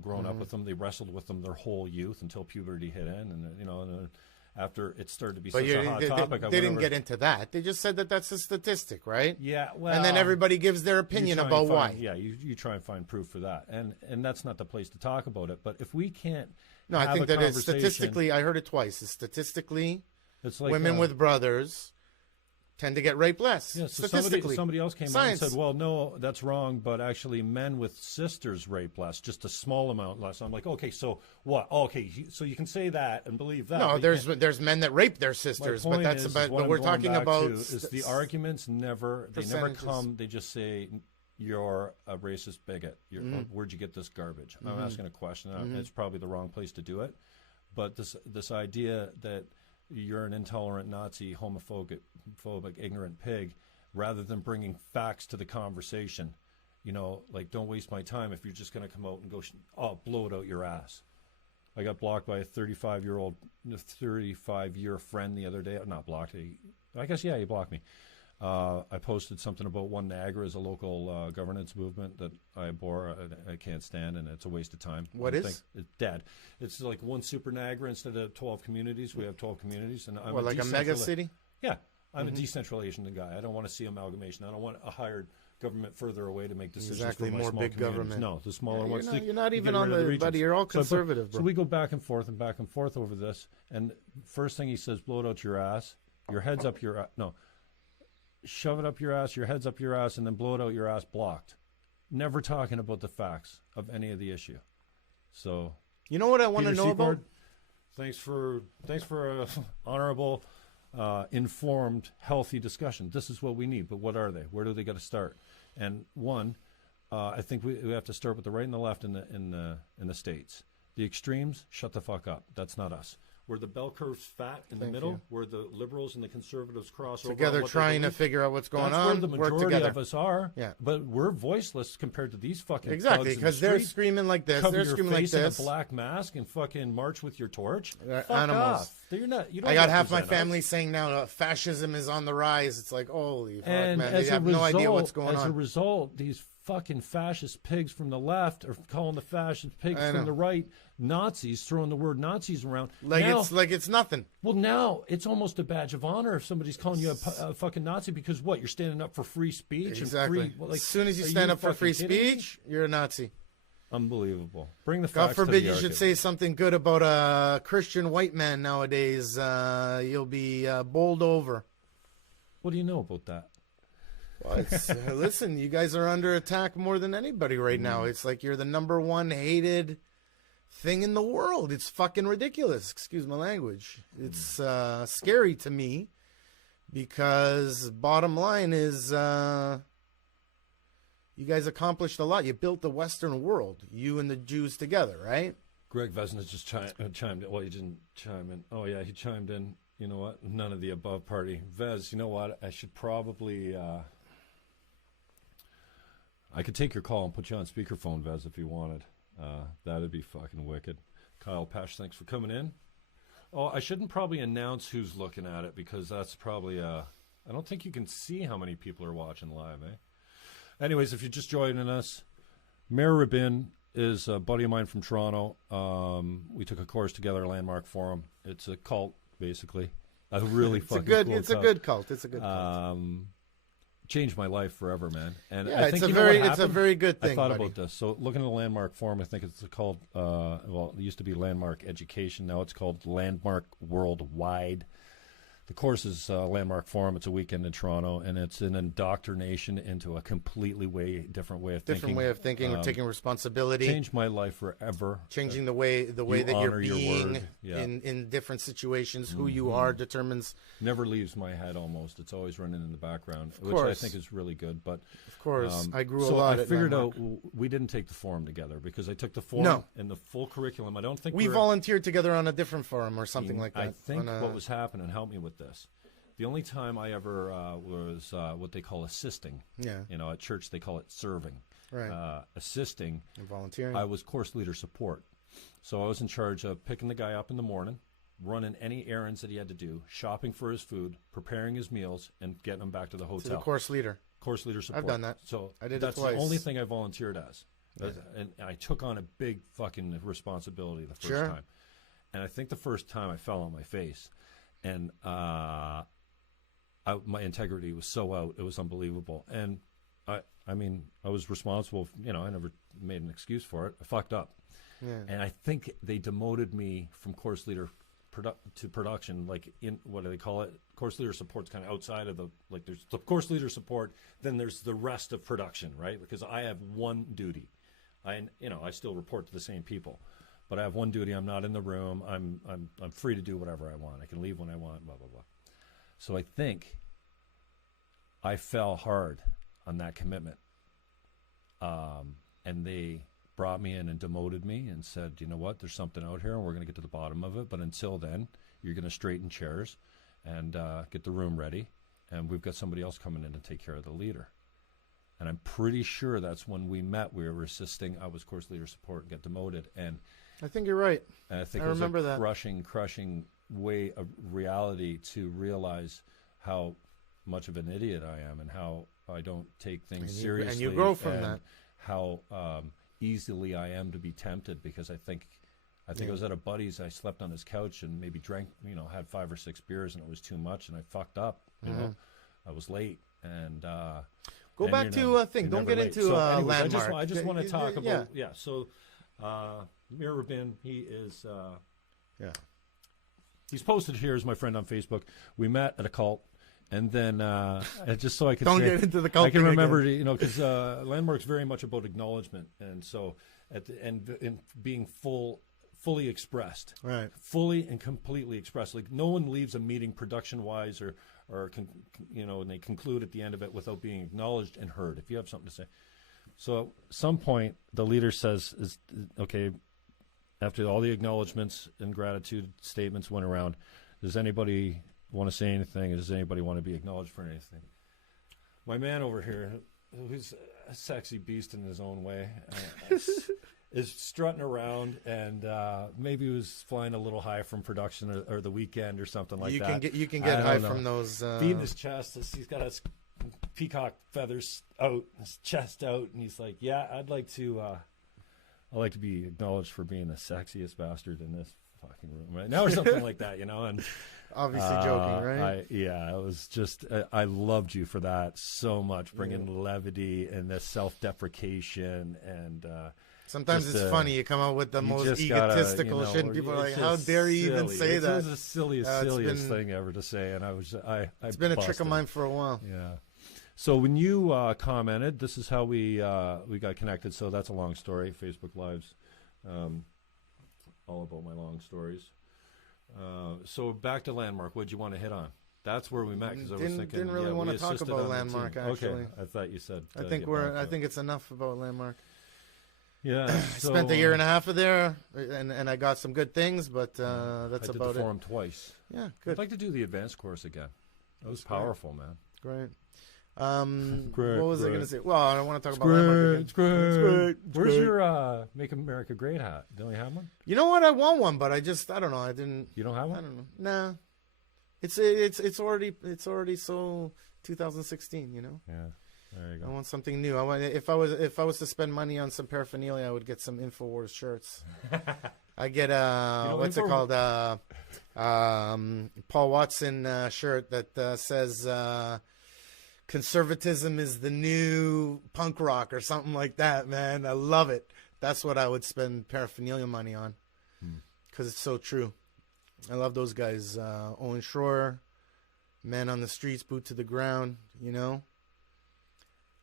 grown up with them, they wrestled with them their whole youth until puberty hit in, and after it started to be such a hot topic, they didn't get into that. They just said that that's a statistic, right? Yeah, well, and then everybody gives their opinion about why. Yeah, you try and find proof for that, and that's not the place to talk about it. But if we can't, I think that is statistically. I heard it twice. It's statistically, it's like women with brothers tend to get raped less. Yeah, so statistically. somebody else came Science. out and said, well, no, that's wrong, but actually men with sisters rape less, just a small amount less. I'm like, okay, so what? Oh, okay, so you can say that and believe that. No, there's men that rape their sisters, but that's but we're talking about is the arguments never come. They just say you're a racist bigot. Where'd you get this garbage? I'm asking a question. It's probably the wrong place to do it, but this idea that you're an intolerant Nazi, homophobic, ignorant pig, rather than bringing facts to the conversation. You know, like, don't waste my time if you're just going to come out and go, blow it out your ass. I got blocked by a 35-year friend the other day. Not blocked. He blocked me. I posted something about One Niagara as a local governance movement that I abhor. I can't stand, and it's a waste of time. What is? It's dead. It's like one super Niagara instead of 12 communities. We have 12 communities. And I'm like a mega city? Yeah. I'm a decentralization guy. I don't want to see amalgamation. I don't want a hired government further away to make decisions exactly, for my more small big communities. government. No, the smaller ones. You're not even on the buddy. You're all conservative, bro. So we go back and forth over this. And first thing he says, blow it out your ass. Your head's up your ass. No. Shove it up your ass, your head's up your ass, and then blow it out your ass blocked. Never talking about the facts of any of the issue. So, you know what I want to know about? Thanks for honorable, informed, healthy discussion. This is what we need, but what are they? Where do they got to start? And one, I think we have to start with the right and the left in the states. The extremes, shut the fuck up. That's not us. Where the bell curve's fat in the middle, where the liberals and the conservatives cross together, trying to figure out what's going on. That's where the majority of us are. Yeah, but we're voiceless compared to these fucking exactly because they're screaming like this. They're screaming like this. Cover your face in a black mask and fucking march with your torch. Fuck animals. Off. You're not. You don't I got half my family saying now fascism is on the rise. It's like, holy fuck, man! They have no idea what's going on. As a result, these fucking fascist pigs from the left are calling the fascist pigs from the right Nazis, throwing the word Nazis around. It's nothing. Well, now it's almost a badge of honor if somebody's calling you a fucking Nazi because what? You're standing up for free speech. Exactly. And free, as soon as you stand up for free speech, you're a Nazi. Unbelievable. Bring the facts. God forbid to the you should say something good about a Christian white man nowadays. You'll be bowled over. What do you know about that? Well, listen, you guys are under attack more than anybody right now. It's like you're the number one hated thing in the world. It's fucking ridiculous. Excuse my language. It's scary to me because bottom line is you guys accomplished a lot. You built the Western world, you and the Jews together, right? Greg Vesna just chimed in. Well, he didn't chime in. Oh, yeah, he chimed in. You know what? None of the above party. Vez, you know what? I should probably... I could take your call and put you on speakerphone, Vez, if you wanted. That'd be fucking wicked. Kyle Pesh, thanks for coming in. Oh, I shouldn't probably announce who's looking at it because that's probably... I don't think you can see how many people are watching live, eh? Anyways, if you're just joining us, Meir Rabin is a buddy of mine from Toronto. We took a course together, a Landmark Forum. It's a cult, basically. A really fucking cool cult. It's a good cult. It's a good cult. Changed my life forever, man. And yeah, I think it's a very good thing. I thought about this. So looking at the Landmark Forum, I think it's called, it used to be Landmark Education. Now it's called Landmark Worldwide. The course is Landmark Forum. It's a weekend in Toronto, and it's an indoctrination into a completely different way of thinking. Different way of thinking. We're taking responsibility. Changed my life forever. Changing the way that you're being in different situations. Who you are determines. Never leaves my head almost. It's always running in the background, which I think is really good. But of course, I grew a So lot. I figured out we didn't take the forum together because I took the forum and the full curriculum. I don't think we volunteered together on a different forum or something like that. I think what was happening, help me with this. The only time I ever was what they call assisting. Yeah. You know, at church they call it serving. Right. Assisting. And volunteering. I was course leader support. So I was in charge of picking the guy up in the morning, running any errands that he had to do, shopping for his food, preparing his meals, and getting him back to the hotel. So the course leader. Course leader support. I've done that. So I did that's it twice. the only thing I volunteered as. Yeah. And I took on a big fucking responsibility the first time. And I think the first time I fell on my face. And my integrity was so out, it was unbelievable. And I mean, I was responsible. I never made an excuse for it. I fucked up. Yeah. And I think they demoted me from course leader to production, like in what do they call it? Course leader support's kind of outside of the, like there's the course leader support, then there's the rest of production, right? Because I have one duty. I still report to the same people, but I have one duty. I'm not in the room. I'm free to do whatever I want. I can leave when I want, blah, blah, blah. So I think I fell hard on that commitment. And they brought me in and demoted me and said, you know what, there's something out here and we're going to get to the bottom of it. But until then, you're going to straighten chairs and get the room ready. And we've got somebody else coming in to take care of the leader. And I'm pretty sure that's when we met. We were assisting. I was course leader support and got demoted. And I think you're right. And I think it was a crushing way of reality to realize how much of an idiot I am and how I don't take things seriously. And you grow from that. How easily I am to be tempted, because I think I was at a buddy's. I slept on his couch and maybe drank, had 5 or 6 beers, and it was too much, and I fucked up. You know, I was late, and go back to a thing. Don't get into landmark. I just want to talk about So, Meir Rabin, he is he's posted here as my friend on Facebook. We met at a cult. And then, just so I can get into the cult. I can remember, because Landmark's very much about acknowledgement, and so in being fully expressed, right? Fully and completely expressed. Like no one leaves a meeting production-wise, and they conclude at the end of it without being acknowledged and heard. If you have something to say, so at some point the leader says, "Okay." After all the acknowledgments and gratitude statements went around, does anybody want to say anything? Does anybody want to be acknowledged for anything? My man over here, who's a sexy beast in his own way, is strutting around, and maybe he was flying a little high from production or the weekend or something like that. You can get high from those. Beating his chest, he's got his peacock feathers out, his chest out, and he's like, "Yeah, I'd like to be acknowledged for being the sexiest bastard in this fucking room right now," or something like that, and. Obviously joking, right? It was just, I loved you for that so much, bringing levity and the self-deprecation. And sometimes it's funny. You come out with the most egotistical shit, and people are like, how dare you even say that? It was the silliest thing ever to say. And it's been a trick of mine for a while. Yeah. So when you commented, this is how we got connected. So that's a long story. Facebook Lives, all about my long stories. So back to Landmark. What'd you want to hit on? That's where we met, because I was thinking. Didn't really want to talk about Landmark. Actually, okay. I thought you said. I think it's enough about Landmark. Yeah, I spent a year and a half there, and I got some good things, but that's about it. I did the forum twice. Yeah, good. I'd like to do the advanced course again. That was powerful, man. Great. Great, what was I going to say? Well, I don't want to talk about Landmark. It's great. Where's your Make America Great hat? Don't you have one? You know what? I want one, but I don't know. I didn't. You don't have one? I don't know. Nah. It's already so 2016. Yeah. There you go. I want something new. If I was to spend money on some paraphernalia, I would get some InfoWars shirts. I get what's it called? Paul Watson shirt that says. Conservatism is the new punk rock or something like that, man. I love it. That's what I would spend paraphernalia money on, because it's so true. I love those guys. Owen Schroer, Man on the Streets, Boot to the Ground,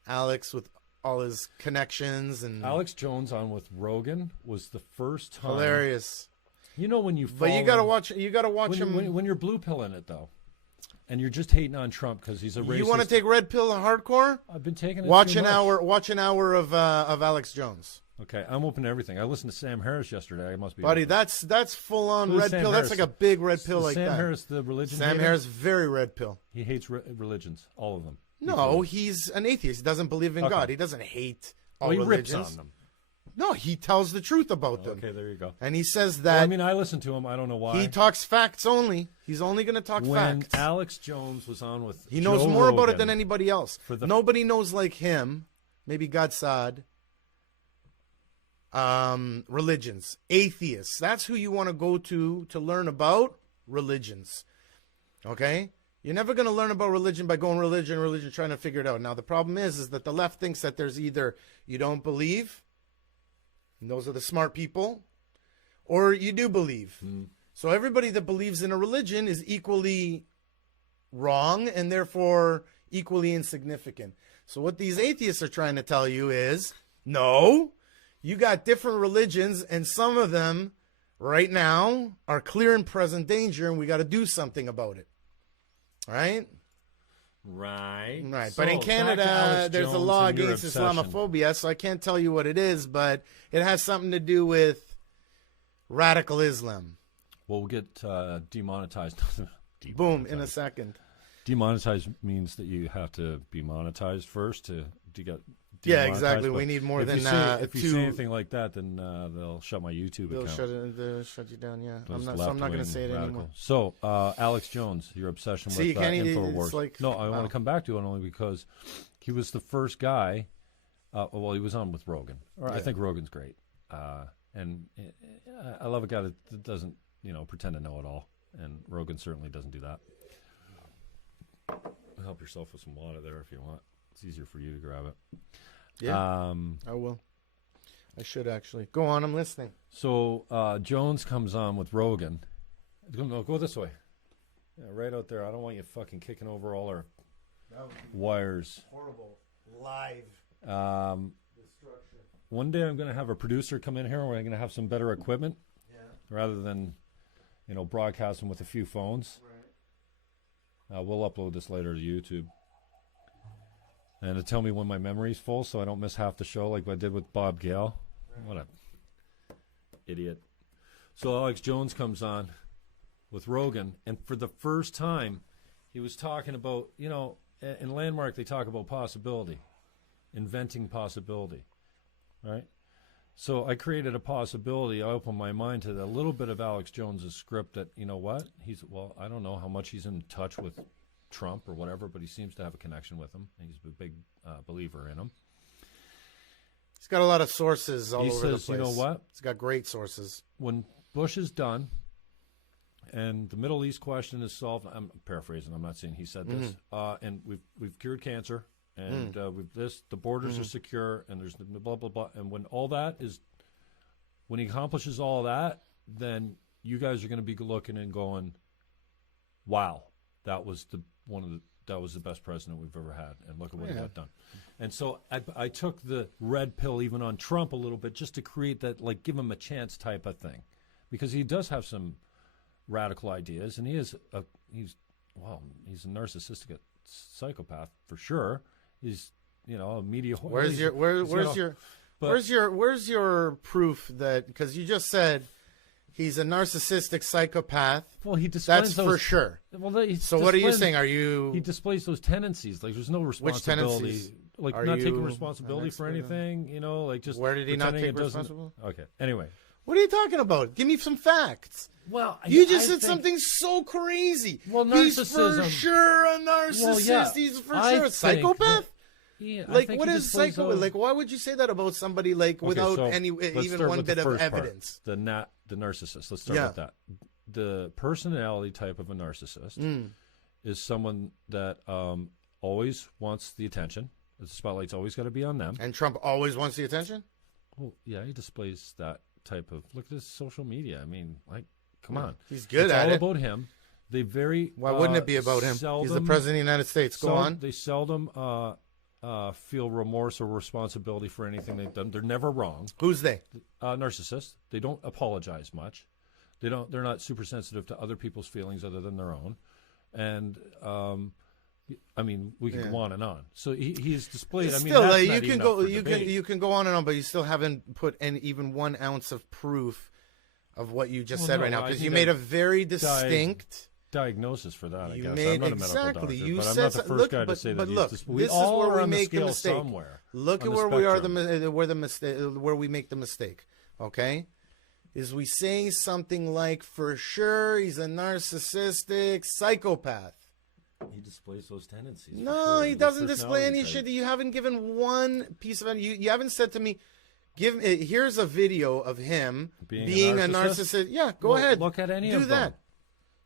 Alex with all his connections. And Alex Jones on with Rogan was the first time. Hilarious. When you But you got to watch him. When you're blue pilling it, though. And you're just hating on Trump because he's a racist. You want to take red pill hardcore? I've been taking it. Watch an hour of Alex Jones. Okay, I'm open to everything. I listened to Sam Harris yesterday. I must be. Buddy, that's full on red pill. That's like a big red pill like that. Sam Harris, the religion. Sam Harris, very red pill. He hates religions, all of them. No, he's an atheist. He doesn't believe in God. He doesn't hate all religions. He rips on them. No, he tells the truth about them. Okay, there you go. And he says that... I listen to him. I don't know why. He talks facts only. He's only going to talk facts. When Alex Jones was on with He knows more about it than anybody else. Nobody knows like him. Maybe Godsad. Religions. Atheists. That's who you want to go to learn about religions. Okay? You're never going to learn about religion by going religion, trying to figure it out. Now, the problem is that the left thinks that there's either you don't believe... And those are the smart people. Or you do believe. So everybody that believes in a religion is equally wrong and therefore equally insignificant. So what these atheists are trying to tell you is, no, you got different religions, and some of them right now are clear and present danger, and we got to do something about it. Right? Right. Right. So, but in Canada, there's a law against obsession. Islamophobia, so I can't tell you what it is, but it has something to do with radical Islam. Well, we'll get demonetized. Boom, in a second. Demonetized means that you have to be monetized first to get. Yeah, exactly. But We need more than if you say anything like that, then they'll shut my YouTube account. They'll shut you down. Yeah, Those I'm not going to say it radical. anymore. So, Alex Jones, your obsession with InfoWars. Like, no, I want to come back to it only because he was the first guy. Well, he was on with Rogan. I think Rogan's great, and I love a guy that doesn't pretend to know it all, and Rogan certainly doesn't do that. Help yourself with some water there if you want. It's easier for you to grab it. Yeah, I will. I should actually. Go on, I'm listening. So Jones comes on with Rogan. No, go this way. Yeah, right out there. I don't want you fucking kicking over all our wires. Horrible. Live destruction. One day I'm going to have a producer come in here and we're going to have some better equipment rather than, broadcasting with a few phones. Right. We'll upload this later to YouTube. And to tell me when my memory's full so I don't miss half the show like I did with Bob Gale. Right. What a idiot. So Alex Jones comes on with Rogan, and for the first time he was talking about, in Landmark they talk about possibility, inventing possibility, right? So I created a possibility. I opened my mind to a little bit of Alex Jones's script that, I don't know how much he's in touch with Trump or whatever, but he seems to have a connection with him. He's a big believer in him. He's got a lot of sources all over the place. You know what? He's got great sources. When Bush is done and the Middle East question is solved, I'm paraphrasing, I'm not saying he said this, and we've cured cancer, and the borders are secure, and there's blah, blah, blah. And when he accomplishes all that, then you guys are going to be looking and going, wow, that was the best president we've ever had, and look at what he got done. And so I took the red pill even on Trump a little bit just to create that, give him a chance type of thing, because he does have some radical ideas, and he's a narcissistic psychopath for sure. He's a media. Where's your proof that, because you just said he's a narcissistic psychopath? Well, he displays that's for sure. Well, so what are you saying? He displays those tendencies. There's no responsibility. Which tendencies? Not taking responsibility for anything. Just where did he not take responsibility? Okay. Anyway, what are you talking about? Give me some facts. Well, you just said something so crazy. Well, he's for sure a narcissist. Well, yeah. He's for sure a psychopath. What is psycho? Why would you say that about somebody without even one bit of evidence? The narcissist. Let's start with that. The personality type of a narcissist is someone that always wants the attention. The spotlight's always got to be on them. And Trump always wants the attention? Well, yeah, he displays that type of. Look at his social media. I mean, come on. He's good at it. It's all about him. They Why wouldn't it be about him? He's the president of the United States. Go on. They seldom feel remorse or responsibility for anything they've done. They're never wrong. Who's they? Narcissists. They don't apologize much. They're not super sensitive to other people's feelings other than their own. And we can go on and on. So he's displayed. Still, you can go on and on, but you still haven't put even 1 ounce of proof of what you just said right now, because you made a very distinct diagnosis for that. I guess I'm not a medical doctor, but I'm not the first guy to say that. Look, this is where we make the mistake. Look at where we are, where we make the mistake. Okay, is we say something like, for sure he's a narcissistic psychopath. He displays those tendencies. No, he doesn't display any shit. You haven't given one piece of it. You haven't said to me, here's a video of him being a narcissist. Yeah, go ahead. Look at any of them.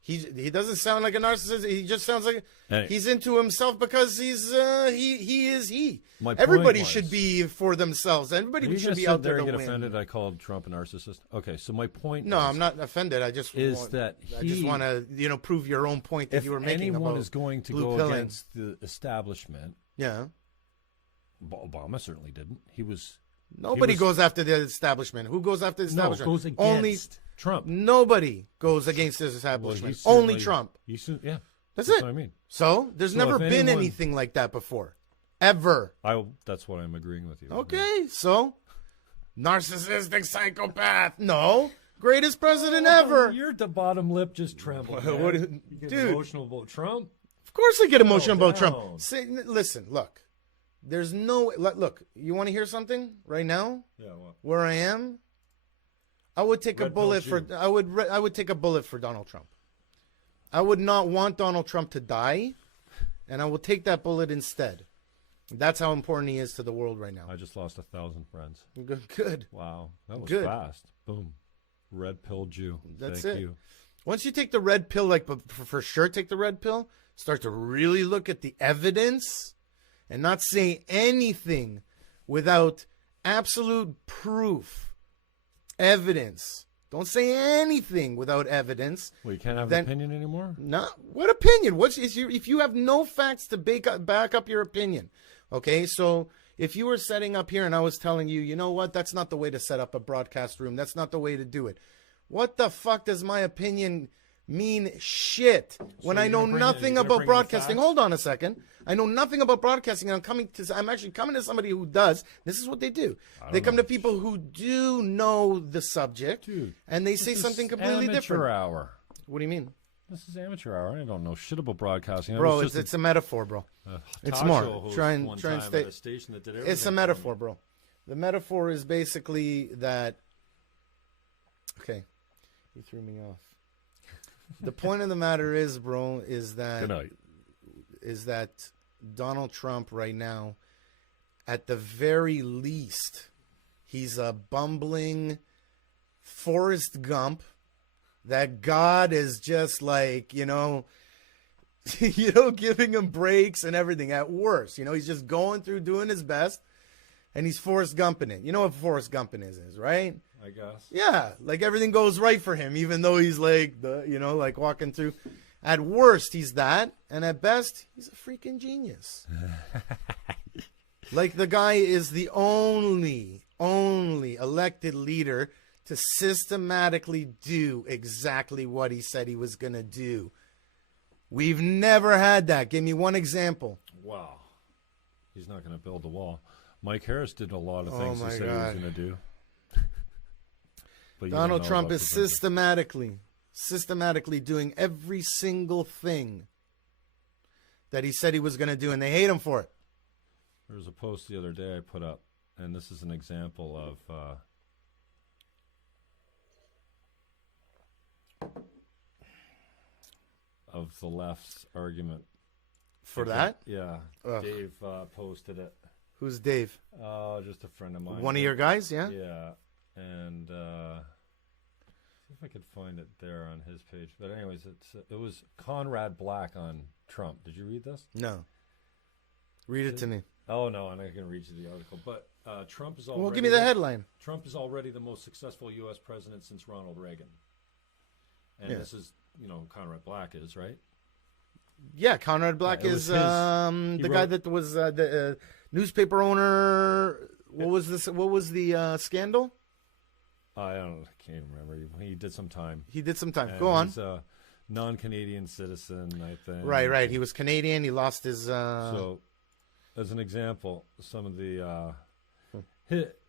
He doesn't sound like a narcissist. He just sounds like he's into himself because he is he. Everybody should be for themselves. Everybody should be out there to get win. Offended I called Trump a narcissist? Okay, so my point I'm not offended. I just want to prove your own point that you were making. If anyone about is going to go against the establishment, Obama certainly didn't. Nobody goes after the establishment. Who goes after the establishment? No, goes against only Trump. Nobody goes against this establishment. Only Trump. That's it. What I mean. So there's never been anything like that before, ever. That's what I'm agreeing with you. Okay, so narcissistic psychopath. No, greatest president ever. Your bottom lip just trembled. You get emotional about Trump. Of course, I get emotional about Trump. Listen, look. There's no look. You want to hear something right now? Yeah. What? Where I am, I would take a bullet for. I would take a bullet for Donald Trump. I would not want Donald Trump to die, and I will take that bullet instead. That's how important he is to the world right now. I just lost 1,000 friends. Good. Wow, that was fast. Boom. Red pill Jew. That's Thank it. you. Once you take the red pill, for sure, take the red pill. Start to really look at the evidence. And not say anything without absolute proof, evidence. Don't say anything without evidence. Well, you can't have an opinion anymore? No. What opinion? If you have no facts to back up your opinion, okay? So if you were setting up here and I was telling you, you know what? That's not the way to set up a broadcast room. That's not the way to do it. What the fuck does my opinion mean shit when I know nothing about broadcasting? Hold on a second. I know nothing about broadcasting, and I'm actually coming to somebody who does. This is what they do. They come to people who do know the subject, and they say something completely different. Amateur hour. What do you mean? This is amateur hour. I don't know shit about broadcasting. Bro, it's a metaphor, bro. It's more. Try and stay. It's a metaphor, bro. The metaphor is basically that. Okay, you threw me off. The point of the matter is, bro, is that Donald Trump right now, at the very least, he's a bumbling Forrest Gump that God is just like, giving him breaks and everything. At worst, he's just going through doing his best, and he's Forrest Gumping it. You know what Forrest Gumping is, right? I guess. Yeah, like everything goes right for him, even though he's like walking through. At worst, he's that, and at best, he's a freaking genius. Like the guy is the only elected leader to systematically do exactly what he said he was going to do. We've never had that. Give me one example. Wow. He's not going to build a wall. Mike Harris did a lot of things he said he was going to do. Donald Trump is systematically doing every single thing that he said he was going to do, and they hate him for it. There was a post the other day I put up, and this is an example of the left's argument. For that? Yeah. Ugh. Dave posted it. Who's Dave? Just a friend of mine. One of your guys, yeah? Yeah. And see if I could find it there on his page. But anyways, it was Conrad Black on Trump. Did you read this? No. Read it to me. Oh, no, I'm not going to read you the article. But Trump is already... Well, give me the headline. Trump is already the most successful U.S. president since Ronald Reagan. And this is, Conrad Black is, right? Yeah, Conrad Black is the guy that was the newspaper owner. What was this? What was the scandal? I can't remember. He did some time. Go on. He's a non-Canadian citizen, I think. Right. He was Canadian. He lost his... So, as an example, some of the...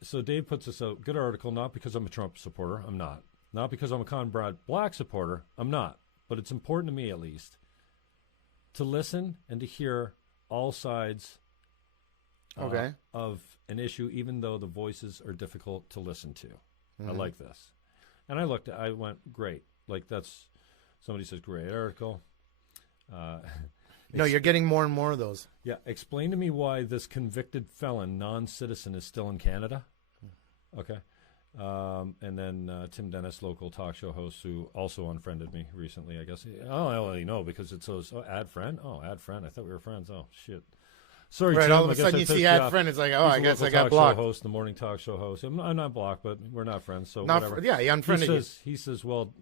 So Dave puts this out. Good article, not because I'm a Trump supporter. I'm not. Not because I'm a Conrad Black supporter. I'm not. But it's important to me, at least, to listen and to hear all sides of an issue, even though the voices are difficult to listen to. I like this. And I went, great. Like, that's, somebody says, great article. No, you're getting more and more of those. Yeah. Explain to me why this convicted felon, non-citizen, is still in Canada. Okay. And then Tim Dennis, local talk show host, who also unfriended me recently, I guess. Oh, I only know because it says, add friend? Oh, add friend. I thought we were friends. Oh, shit. Sorry, right, Tim. all of a sudden you see add friend, it's like, oh, He's I guess I got talk blocked. Show host, the morning talk show host. I'm not blocked, but we're not friends, so Not whatever. yeah, he unfriended you. He says, well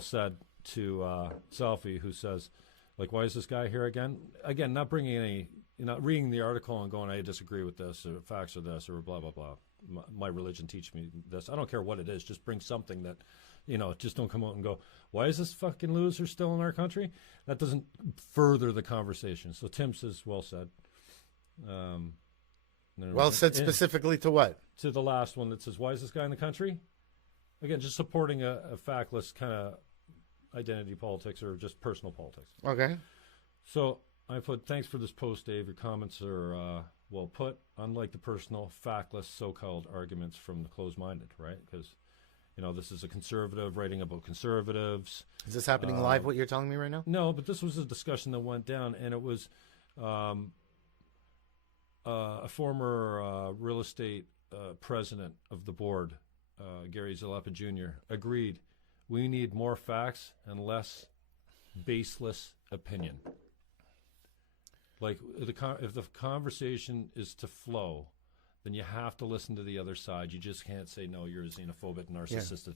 said to Selfie, who says, like, why is this guy here again? Again, not bringing any, not reading the article and going, I disagree with this, or facts are this, or blah, blah, blah. My religion teach me this. I don't care what it is. Just bring something that, just don't come out and go, why is this fucking loser still in our country? That doesn't further the conversation. So Tim says, well said. Well said specifically to what? To the last one that says, why is this guy in the country? Again, just supporting a factless kind of identity politics or just personal politics. Okay. So I put, thanks for this post, Dave. Your comments are well put. Unlike the personal, factless, so-called arguments from the closed-minded, right? Because, this is a conservative writing about conservatives. Is this happening live, what you're telling me right now? No, but this was a discussion that went down, and it was a former real estate president of the board, Gary Zalepa Jr., agreed we need more facts and less baseless opinion. Like, if the conversation is to flow, then you have to listen to the other side. You just can't say, no, you're a xenophobic, narcissistic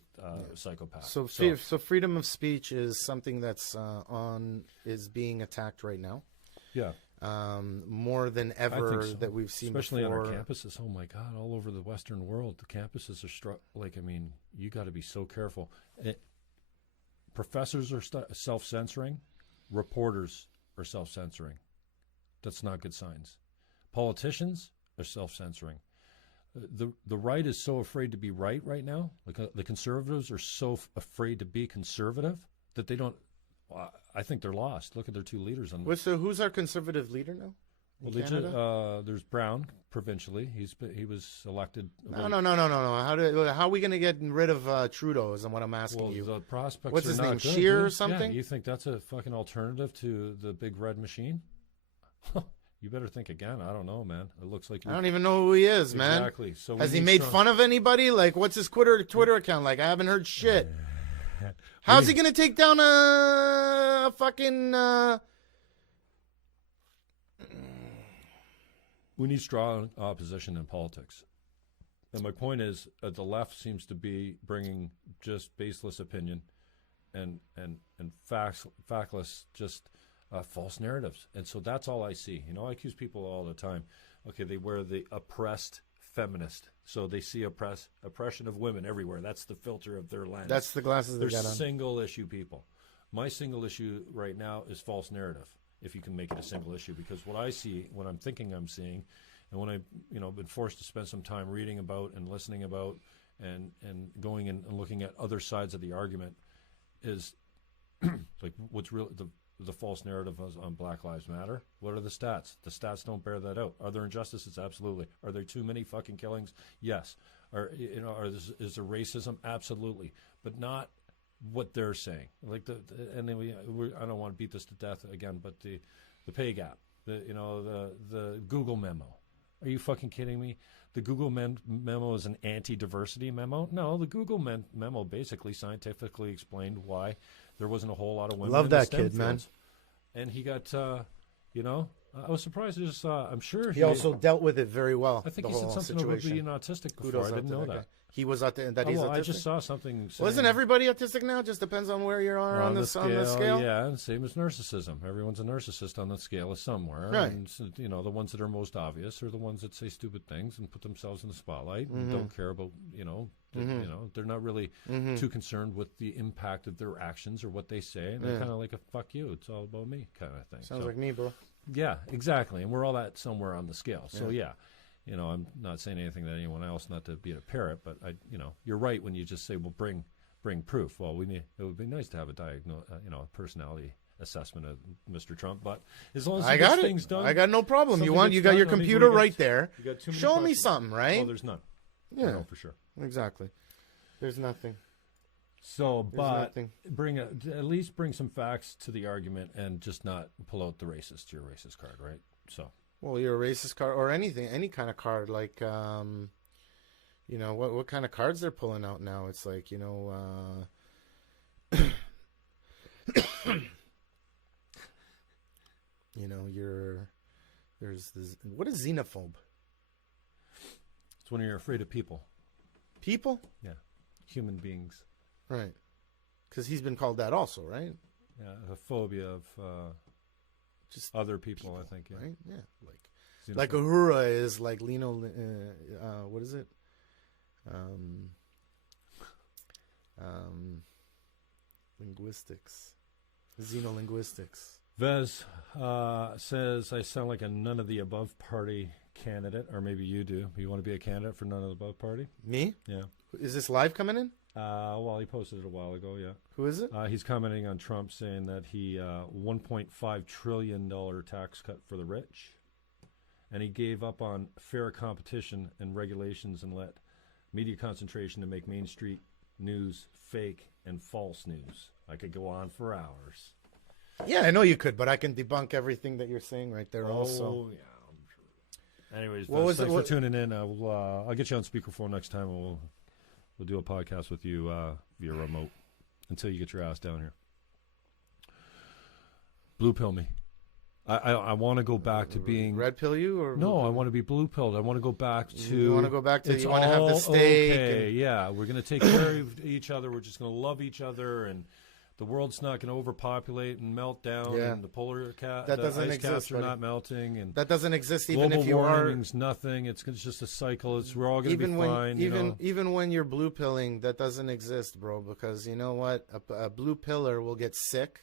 psychopath. So freedom of speech is something that's is being attacked right now. Yeah. More than ever so. That we've seen especially before. On our campuses. Oh my God, all over the Western world, the campuses are you got to be so careful. Professors are self-censoring. Reporters are self-censoring. That's not good signs. Politicians are self-censoring. The right is so afraid to be right now. Like the conservatives are so afraid to be conservative that they don't. I think they're lost. Look at their two leaders on. So who's our conservative leader now? Well, there's Brown provincially. He was elected. No. How are we going to get rid of Trudeau? Is what I'm asking you. The prospects. What's are his not name? Good, Scheer or something? Yeah, you think that's a fucking alternative to the big red machine? You better think again. I don't know, man. It looks like I don't even know who he is, man. Exactly. So has he made fun of anybody? Like, what's his Twitter account like? I haven't heard shit. How's he going to take down a fucking... We need strong opposition in politics. And my point is, the left seems to be bringing just baseless opinion and factless, just false narratives. And so that's all I see. I accuse people all the time. Okay, they wear the oppressed feminist. So they see oppression of women everywhere. That's the filter of their lens. That's the glasses they got on. They're single issue people. My single issue right now is false narrative, if you can make it a single issue. Because what I see, what I'm thinking I'm seeing, and when I've been forced to spend some time reading about and listening about and going and looking at other sides of the argument, is like what's real the false narrative on Black Lives Matter. What are the stats? The stats don't bear that out. Are there injustices? Absolutely. Are there too many fucking killings? Yes. Is there racism? Absolutely. But not what they're saying. Like and then I don't want to beat this to death again, but the pay gap, the Google memo. Are you fucking kidding me? The Google memo is an anti-diversity memo? No, the Google memo basically scientifically explained why there wasn't a whole lot of women. Love in that the STEM kid, man. fields. And he got, I was surprised. I just saw. I'm sure he also dealt with it very well. I think he said something about being autistic before. I didn't know that. He was autistic. He's autistic. I just saw something. Saying, isn't everybody autistic now? Just depends on where you are on the scale. Yeah, same as narcissism. Everyone's a narcissist on the scale of somewhere. Right. And the ones that are most obvious are the ones that say stupid things and put themselves in the spotlight and don't care about they're not really too concerned with the impact of their actions or what they say. And they're kind of like a fuck you. It's all about me kind of thing. Sounds like me, bro. Yeah, exactly. And we're all at somewhere on the scale. So yeah. I'm not saying anything to anyone else, not to be a parrot, but you're right when you just say, well, bring proof. Well, it would be nice to have a personality assessment of Mr. Trump, but as long as I got things done, I got no problem. You got your computer right there. Show me something, right? Well, there's none. Yeah, no, for sure. Exactly. There's nothing. So, but at least bring some facts to the argument and just not pull out your racist card, right? So. Well, you're a racist card or anything, any kind of card, like, you know, what kind of cards they're pulling out now. It's like, you know, you know, there's this, what is xenophobe? It's when you're afraid of people. People? Yeah. Human beings. Right. Because he's been called that also, right? Yeah, a phobia of just other people, I think. Yeah. Right? Yeah. Xenophobe. Like Uhura is like what is it? Linguistics. Xenolinguistics. Vez says, I sound like a none of the above party candidate, or maybe you do. You want to be a candidate for none of the above party? Me? Yeah. Is this live coming in? Well, he posted it a while ago, yeah. Who is it? He's commenting on Trump saying that he $1.5 trillion tax cut for the rich. And he gave up on fair competition and regulations and let media concentration to make Main Street news fake and false news. I could go on for hours. Yeah, I know you could, but I can debunk everything that you're saying right there also. Oh, yeah, I'm sure. Anyways, thanks for tuning in. I'll get you on speakerphone next time, and we'll do a podcast with you via remote until you get your ass down here. Blue pill me. I want to go back to being red pill you or no. I want to be blue pilled. I want to go back to. You want to go back to. You want to have the steak. Okay, yeah. We're going to take care of each other. We're just going to love each other, and the world's not going to overpopulate and melt down. Yeah. And the polar cap, that the doesn't ice exist, caps are buddy. not melting, and that doesn't exist. Even global if you are warming's nothing. It's just a cycle. We're all going to be fine. Even when you're blue pilling, that doesn't exist, bro. Because you know what, a blue piller will get sick.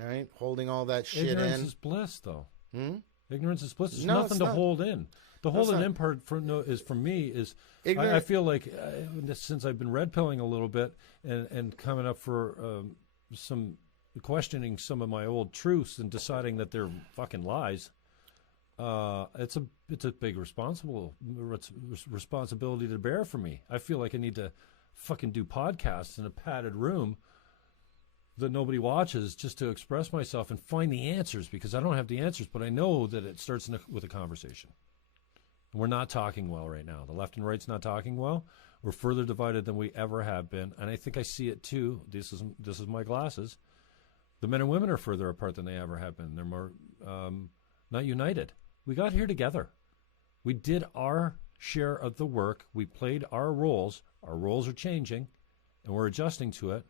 All right, holding all that shit Ignorance in. is bliss, though. Hmm? Ignorance is bliss. There's No, nothing it's to not. hold in. The holding in part for me is I feel like since I've been red pilling a little bit and coming up for some questioning some of my old truths and deciding that they're fucking lies. It's a big responsibility to bear for me. I feel like I need to fucking do podcasts in a padded room that nobody watches just to express myself and find the answers, because I don't have the answers, but I know that it starts with a conversation. We're not talking well right now. The left and right's not talking well. We're further divided than we ever have been, and I think I see it too. This is my glasses. The men and women are further apart than they ever have been. They're more not united. We got here together. We did our share of the work. We played our roles. Our roles are changing, and we're adjusting to it.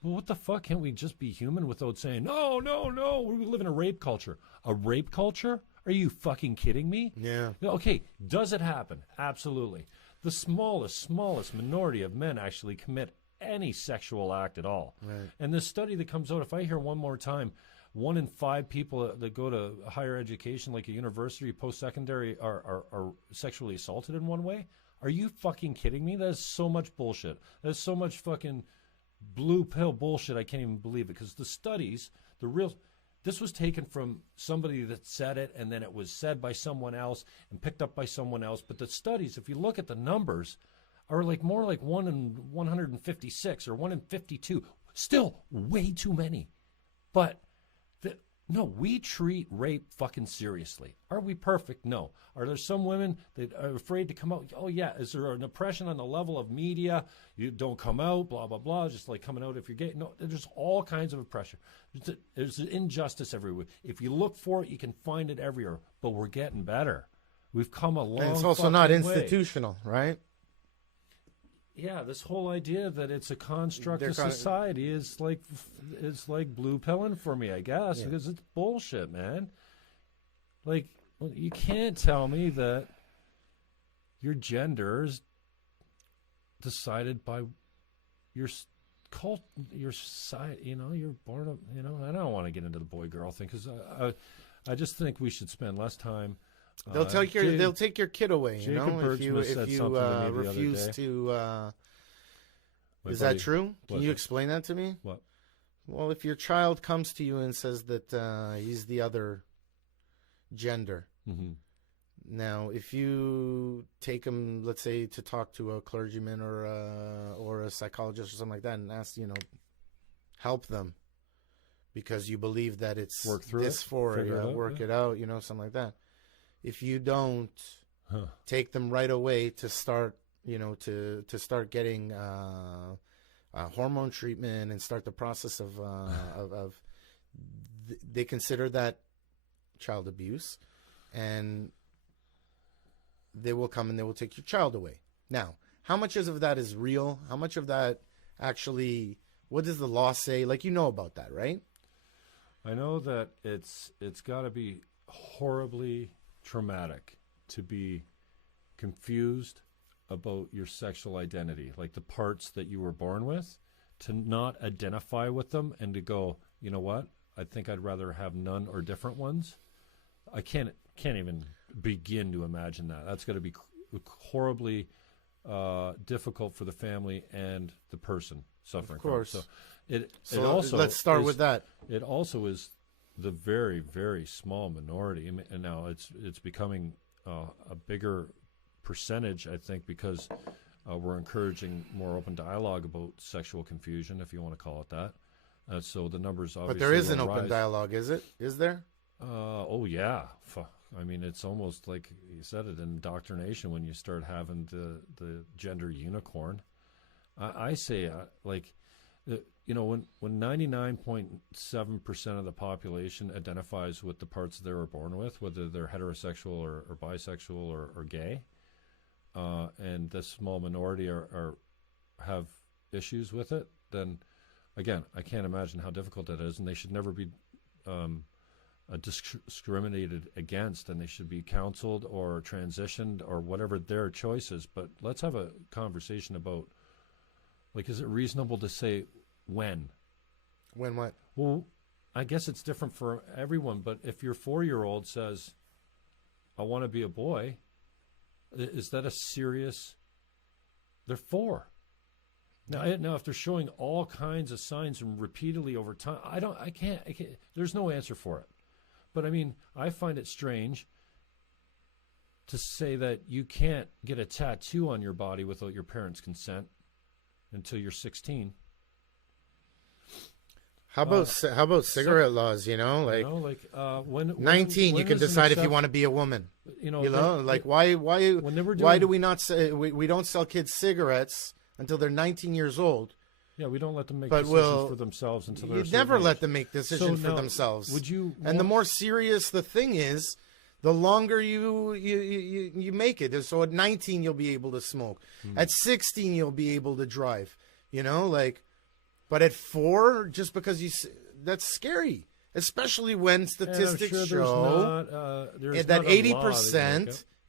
Well, what the fuck? Can't we just be human without saying, no, we live in a rape culture. A rape culture? Are you fucking kidding me? Yeah. Okay, does it happen? Absolutely. The smallest minority of men actually commit any sexual act at all. Right. And this study that comes out, if I hear one more time, 1 in 5 people that go to higher education, like a university, post-secondary, are sexually assaulted in one way, are you fucking kidding me? That is so much bullshit. That is so much fucking blue pill bullshit. I can't even believe it, because the studies, this was taken from somebody that said it, and then it was said by someone else and picked up by someone else. But the studies, if you look at the numbers, are like more like 1 in 156 or 1 in 52. Still way too many. But no, we treat rape fucking seriously. Are we perfect? No. Are there some women that are afraid to come out? Oh, yeah. Is there an oppression on the level of media? You don't come out, blah, blah, blah, just like coming out if you're gay. No, there's all kinds of oppression. There's injustice everywhere. If you look for it, you can find it everywhere. But we're getting better. We've come a long way. And it's also not institutional, right? Yeah, this whole idea that it's a construct of society is like blue pilling for me, I guess, because it's bullshit, man. Like, you can't tell me that your gender is decided by your cult, your society. You know, you're born up. You know, I don't want to get into the boy-girl thing, because I just think we should spend less time. They'll take your kid away. You know, if you refuse to. Is that true? Can you explain that to me? What? Well, if your child comes to you and says that he's the other gender, now if you take him, let's say, to talk to a clergyman or a psychologist or something like that, and ask, help them because you believe that it's dysphoria, work it out, something like that. If you don't, take them right away to start, to start getting hormone treatment and start the process of they consider that child abuse, and they will come and they will take your child away. Now, how much of that is real? How much of that actually, what does the law say? Like, about that, right? I know that it's got to be horribly traumatic to be confused about your sexual identity, like the parts that you were born with, to not identify with them and to go, you know what? I think I'd rather have none or different ones. I can't even begin to imagine that. That's got to be horribly difficult for the family and the person suffering. Of course. From it. So it also let's start with that. It also is the very, very small minority, and now it's becoming a bigger percentage, I think, because we're encouraging more open dialogue about sexual confusion, if you want to call it that. So the numbers obviously. But there is an open dialogue, is it? Is there? Oh yeah. I mean, it's almost like you said it, indoctrination when you start having the gender unicorn. I say when 99.7% of the population identifies with the parts they were born with, whether they're heterosexual or bisexual or gay, and this small minority have issues with it, then again, I can't imagine how difficult that is, and they should never be discriminated against, and they should be counseled or transitioned or whatever their choice is. But let's have a conversation about, like, is it reasonable to say when? When what? Well, I guess it's different for everyone, but if your 4-year-old says, I want to be a boy, is that a serious... They're 4. Now, if they're showing all kinds of signs and repeatedly over time, I can't, there's no answer for it. But I mean, I find it strange to say that you can't get a tattoo on your body without your parents' consent until you're 16. How about cigarette laws? When 19, you can decide if you want to be a woman. Why do we not say we don't sell kids cigarettes until they're 19 years old? Yeah, we don't let them make decisions for themselves until they're... You never let them make decisions for themselves. Would you? And the more serious the thing is, the longer you make it. So at 19, you'll be able to smoke. At 16, you'll be able to drive. But at 4, just because that's scary. Especially when statistics show that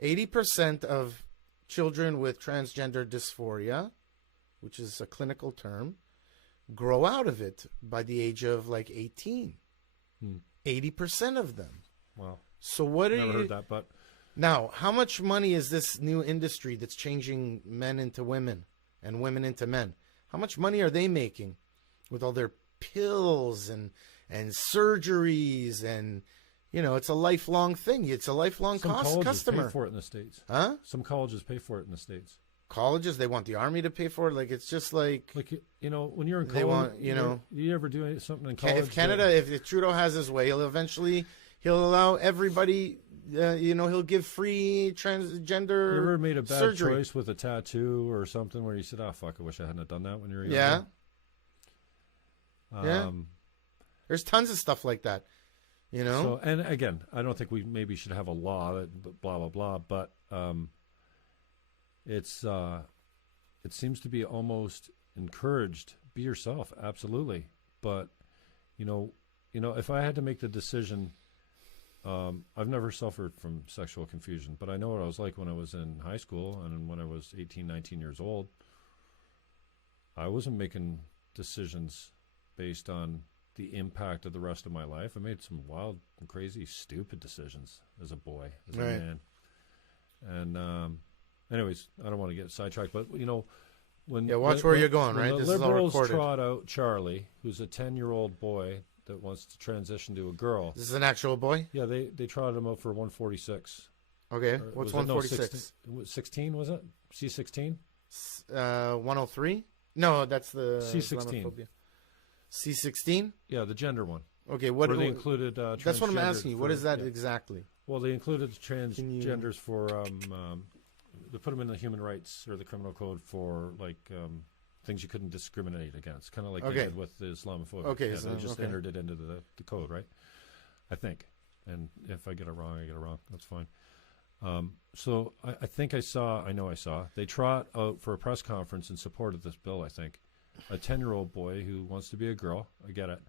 80% of children with transgender dysphoria, which is a clinical term, grow out of it by the age of 18. 80% of them. Wow. So what Never heard that, but now, how much money is this new industry that's changing men into women and women into men? How much money are they making with all their pills and surgeries and it's a lifelong thing. It's a lifelong customer. Some colleges pay for it in the States. Huh? Some colleges pay for it in the States. Colleges, they want the army to pay for it. It's just when you're in college, they want, do you ever do something in college? If Canada, if Trudeau has his way, he'll allow everybody. He'll give free transgender. You ever made a bad surgery. Choice with a tattoo or something where you said, "Oh fuck, I wish I hadn't done that" when you were young? Yeah. There's tons of stuff like that. So, and again, I don't think we maybe should have a law that blah blah blah, but it seems to be almost encouraged. Be yourself, absolutely. But if I had to make the decision, I've never suffered from sexual confusion, but I know what I was like when I was in high school and when I was 18, 19 years old. I wasn't making decisions based on the impact of the rest of my life. I made some wild and crazy, stupid decisions as a boy, as a man. And anyways, I don't want to get sidetracked, but watch where you're going, right? The this liberals is all recorded. trot out Charlie, who's a 10-year-old boy that wants to transition to a girl. This is an actual boy? Yeah, they trotted him out for 146. Okay, what's 146? 16 was it? C16? 103? No, that's the C16. Islamophobia. C16? Yeah, the gender one. Okay, where they included that's what I'm asking you. What is that exactly? Well, they included transgenders for they put them in the human rights or the criminal code for like things you couldn't discriminate against, kind of like they did with the Islamophobia. Okay, yeah, so, they just entered it into the code, right? I think, and if I get it wrong, I get it wrong. That's fine. So I think I saw. They trot out for a press conference in support of this bill. I think a 10-year-old boy who wants to be a girl. I get it.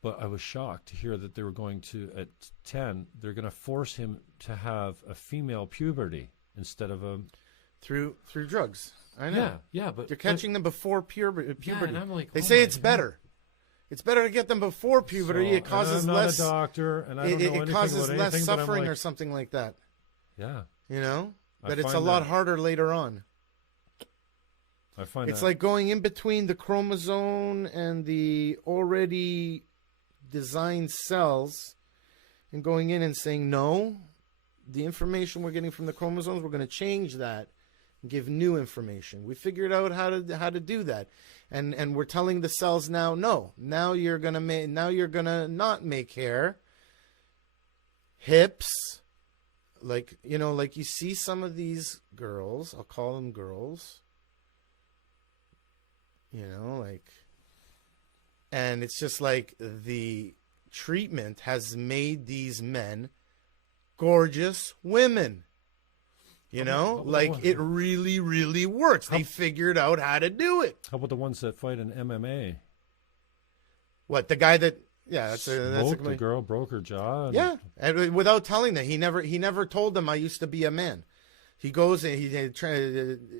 But I was shocked to hear that they were going to, at 10, they're going to force him to have a female puberty instead of a... Through drugs. I know. Yeah, but... They're catching them before puberty. Yeah, and I'm like, they say it's better. It's better to get them before puberty. So, it causes I'm not less... a doctor, and I don't know anything it causes about less anything, suffering like, or something like that. Yeah. You know? I But it's a find lot that- harder later on. I find It's that... like going in between the chromosome and the already designed cells and going in and saying, no, the information we're getting from the chromosomes, we're going to change that and give new information. We figured out how to do that. And we're telling the cells now, no, now you're going to not make hair, hips, like, you know, like you see some of these girls, I'll call them girls, you know, like, and it's just like the treatment has made these men gorgeous women. You know, like it really, really works. They figured out how to do it. How about the ones that fight in MMA? What, the guy that, yeah, that's the girl, broke her jaw. Yeah, and without telling them, he never told them I used to be a man. He goes and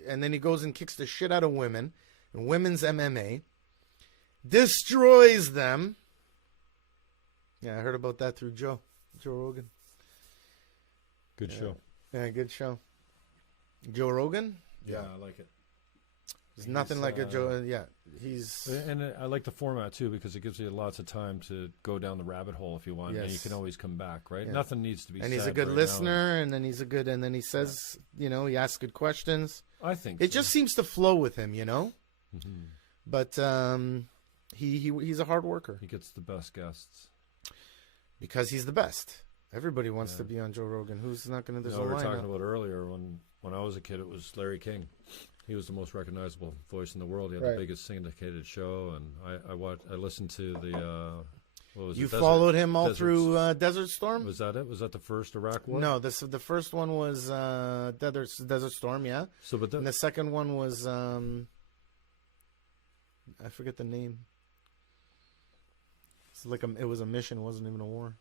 and then he goes and kicks the shit out of women in women's MMA, destroys them. Yeah, I heard about that through Joe Rogan. Good show. Yeah, good show. Joe Rogan? Yeah, I like it. There's nothing like a Joe. Yeah, and I like the format too because it gives you lots of time to go down the rabbit hole if you want, and you can always come back. Right? Yeah. Nothing needs to be. And he's a good listener, and then he's a good, and then he says, you know, he asks good questions. I think it just seems to flow with him, you know. Mm-hmm. But he's a hard worker. He gets the best guests because he's the best. Everybody wants to be on Joe Rogan. Who's not going to? We were talking about earlier when I was a kid, it was Larry King. He was the most recognizable voice in the world. He had the biggest syndicated show, and I listened to the. What was you followed him all through Desert Storm? Was that it? Was that the first Iraq war? No, the first one was Desert Storm. Yeah. So, and the second one was I forget the name. It's like it was a mission. It wasn't even a war.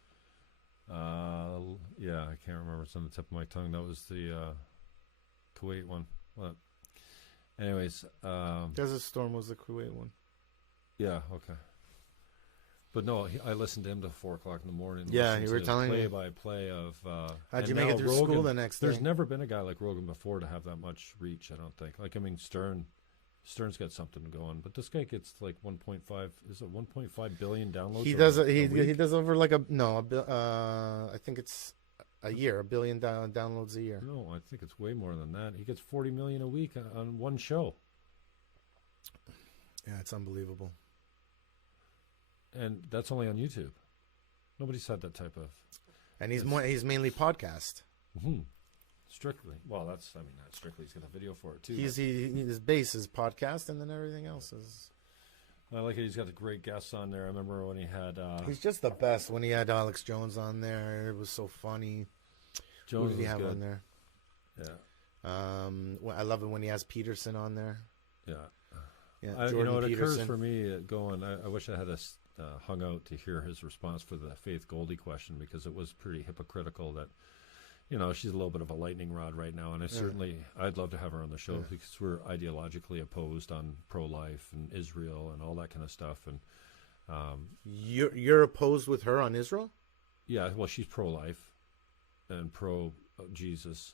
Yeah, I can't remember. It's on the tip of my tongue. That was the Kuwait one. Well, anyways, Desert Storm was the Kuwait one. Yeah, okay. But no, I listened to him till 4 o'clock in the morning. Yeah, you were telling me play-by-play of. How'd you make it through school the next day? There's never been a guy like Rogan before to have that much reach. I don't think. Like, I mean, Stern's got something going, but this guy gets like 1.5. Is it 1.5 billion downloads? He does over like I think it's a year, 1 billion downloads a year. No, I think it's way more than that. He gets 40 million a week on one show. Yeah, it's unbelievable. And that's only on YouTube. Nobody's had that type of. And he's mainly podcast. Mm-hmm. Strictly. Well, not strictly. He's got a video for it too. His base is podcast, and then everything else is. I like it. He's got the great guests on there. I remember when he had. He's just the best. When he had Alex Jones on there, it was so funny. Jones Who did he have good. on there? Yeah. I love it when he has Peterson on there. Yeah. Yeah. You know, it occurs for me going. I wish I had hung out to hear his response for the Faith Goldie question because it was pretty hypocritical that. You know, she's a little bit of a lightning rod right now, and I'd love to have her on the show because we're ideologically opposed on pro-life and Israel and all that kind of stuff. And you're opposed with her on Israel? Yeah, well, she's pro-life and pro-Jesus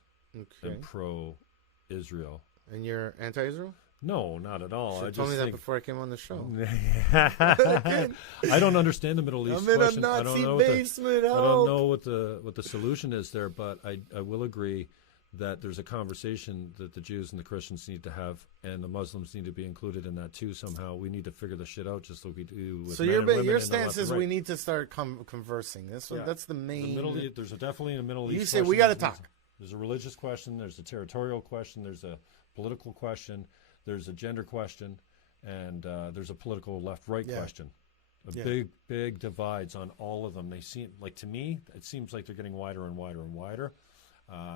and pro-Israel. And you're anti-Israel? No, not at all. You told me that before I came on the show. I don't understand the Middle East question. I'm in a Nazi basement. I don't know what the solution is there, but I will agree that there's a conversation that the Jews and the Christians need to have, and the Muslims need to be included in that too somehow. We need to figure this shit out just like we do with So men and women your and the stance left is and right. we need to start conversing. That's the main. There's definitely a Middle East. You say question. we got to talk. There's a religious question. There's a territorial question. There's a political question. There's a gender question, and there's a political left-right question. Big divides on all of them. They seem like, to me, it seems like they're getting wider and wider and wider.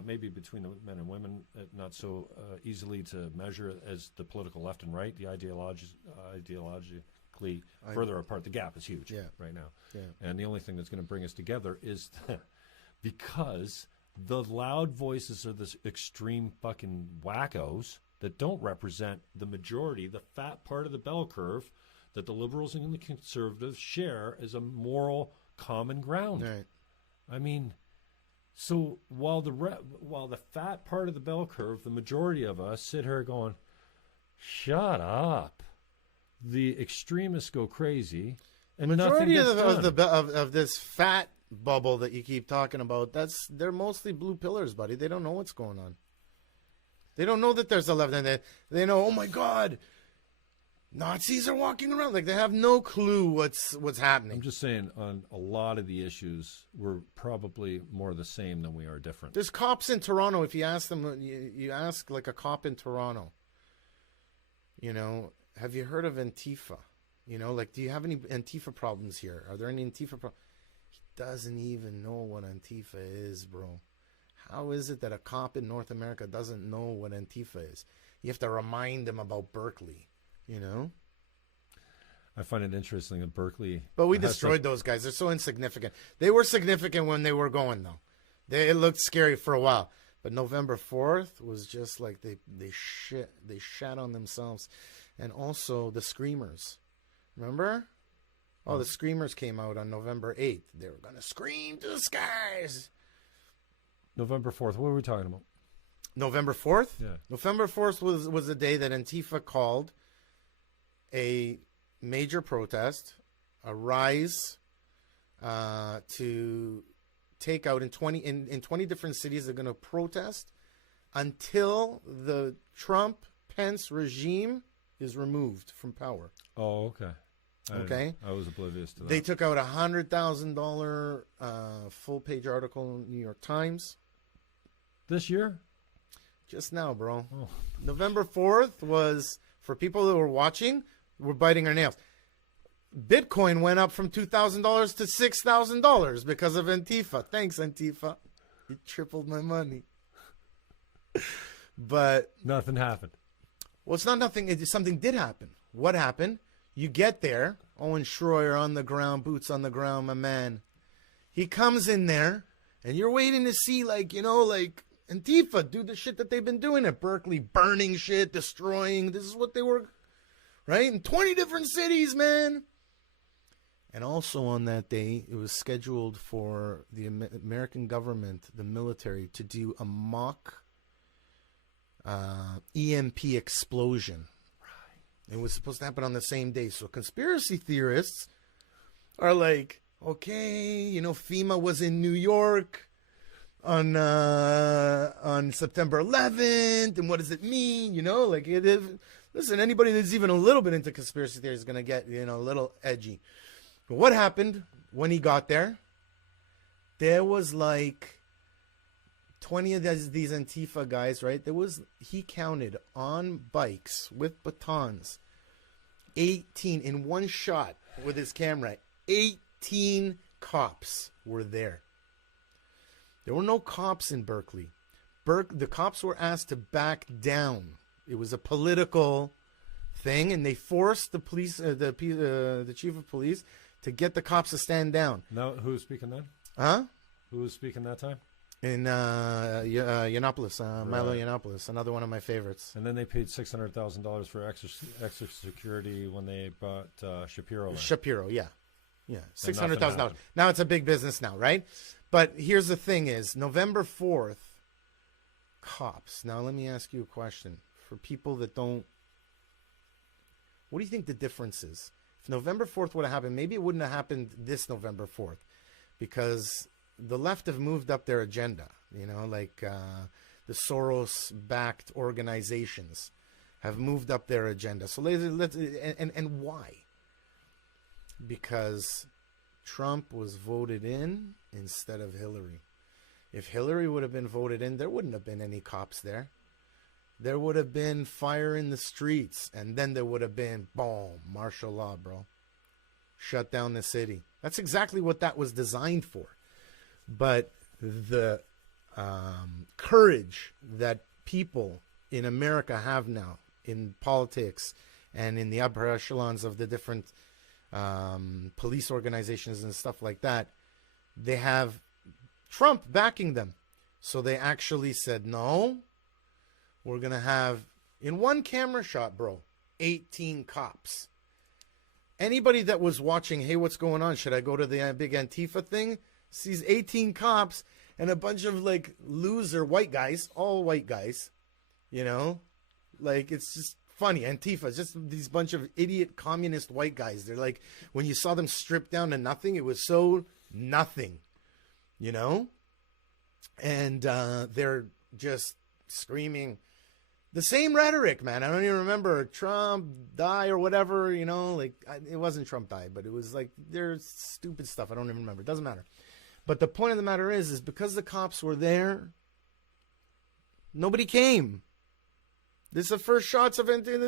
Maybe between the men and women, not so easily to measure as the political left and right. The ideologically further apart, the gap is huge right now. Yeah. And the only thing that's going to bring us together is because the loud voices are this extreme fucking wackos that don't represent the majority, the fat part of the bell curve that the liberals and the conservatives share as a moral common ground. Right. I mean, so while the fat part of the bell curve, the majority of us sit here going, shut up. The extremists go crazy, and majority nothing gets done. of this fat bubble that you keep talking about, they're mostly blue pillars, buddy. They don't know what's going on. They don't know that there's a left, and they know, oh my God, Nazis are walking around. Like, they have no clue what's happening. I'm just saying, on a lot of the issues, we're probably more the same than we are different. There's cops in Toronto. If you ask them, you ask like a cop in Toronto, have you heard of Antifa? Like, do you have any Antifa problems here? Are there any Antifa problems? He doesn't even know what Antifa is, bro. How is it that a cop in North America doesn't know what Antifa is? You have to remind them about Berkeley, I find it interesting that Berkeley... But we destroyed those guys. They're so insignificant. They were significant when they were going, though. It looked scary for a while. But November 4th was just like they shat on themselves. And also the Screamers. Remember? Oh, the Screamers came out on November 8th. They were going to scream to the skies. November 4th, what are we talking about? November 4th? Yeah. November 4th was the day that Antifa called a major protest, a rise to take out in 20 different cities. They're going to protest until the Trump-Pence regime is removed from power. Oh, okay. I was oblivious to that. They took out $100,000 full-page article in the New York Times. This year? Just now, bro. Oh. November 4th was, for people that were watching, we're biting our nails. Bitcoin went up from $2,000 to $6,000 because of Antifa. Thanks, Antifa. You tripled my money. But nothing happened. Well, it's not nothing. Something did happen. What happened? You get there. Owen Schroyer on the ground, boots on the ground, my man. He comes in there, and you're waiting to see, like Antifa do the shit that they've been doing at Berkeley, burning shit, destroying. This is what they were, right? In 20 different cities, man. And also on that day, it was scheduled for the American government, the military, to do a mock EMP explosion. Right. It was supposed to happen on the same day. So conspiracy theorists are like, okay, FEMA was in New York on September 11th, and what does it mean? Listen, anybody that's even a little bit into conspiracy theory is going to get, a little edgy. But what happened when he got there? There was like 20 of these Antifa guys, right? He counted on bikes with batons, 18 in one shot with his camera. 18 cops were there. There were no cops in Berkeley. The cops were asked to back down. It was a political thing, and they forced the police, the chief of police, to get the cops to stand down. Now, who was speaking then? Huh? Who was speaking that time? In Yiannopoulos, Milo Yiannopoulos, another one of my favorites. And then they paid $600,000 for extra security when they bought Shapiro. Shapiro, yeah. $600,000. Now it's a big business now, right? But here's the thing is, November 4th, cops. Now let me ask you a question. For people that don't, what do you think the difference is? If November 4th would have happened, maybe it wouldn't have happened this November 4th, because the left have moved up their agenda. the Soros-backed organizations have moved up their agenda. So and why? Because Trump was voted in instead of Hillary. If Hillary would have been voted in, there wouldn't have been any cops there. There would have been fire in the streets, and then there would have been, boom, martial law, bro. Shut down the city. That's exactly what that was designed for. But the courage that people in America have now in politics and in the upper echelons of the different police organizations and stuff like that, they have Trump backing them. So they actually said, no, we're going to have, in one camera shot, bro, 18 cops. Anybody that was watching, hey, what's going on? Should I go to the big Antifa thing? Sees 18 cops and a bunch of, like, loser white guys, all white guys, you know? Like, it's just funny. Antifa, just these bunch of idiot communist white guys. They're like, when you saw them stripped down to nothing, it was so nothing, you know? And they're just screaming the same rhetoric, man. I don't even remember Trump die or whatever, you know, like it wasn't Trump die, but it was like there's stupid stuff. I don't even remember. It doesn't matter. But the point of the matter is because the cops were there, nobody came. This is the first shots of anything.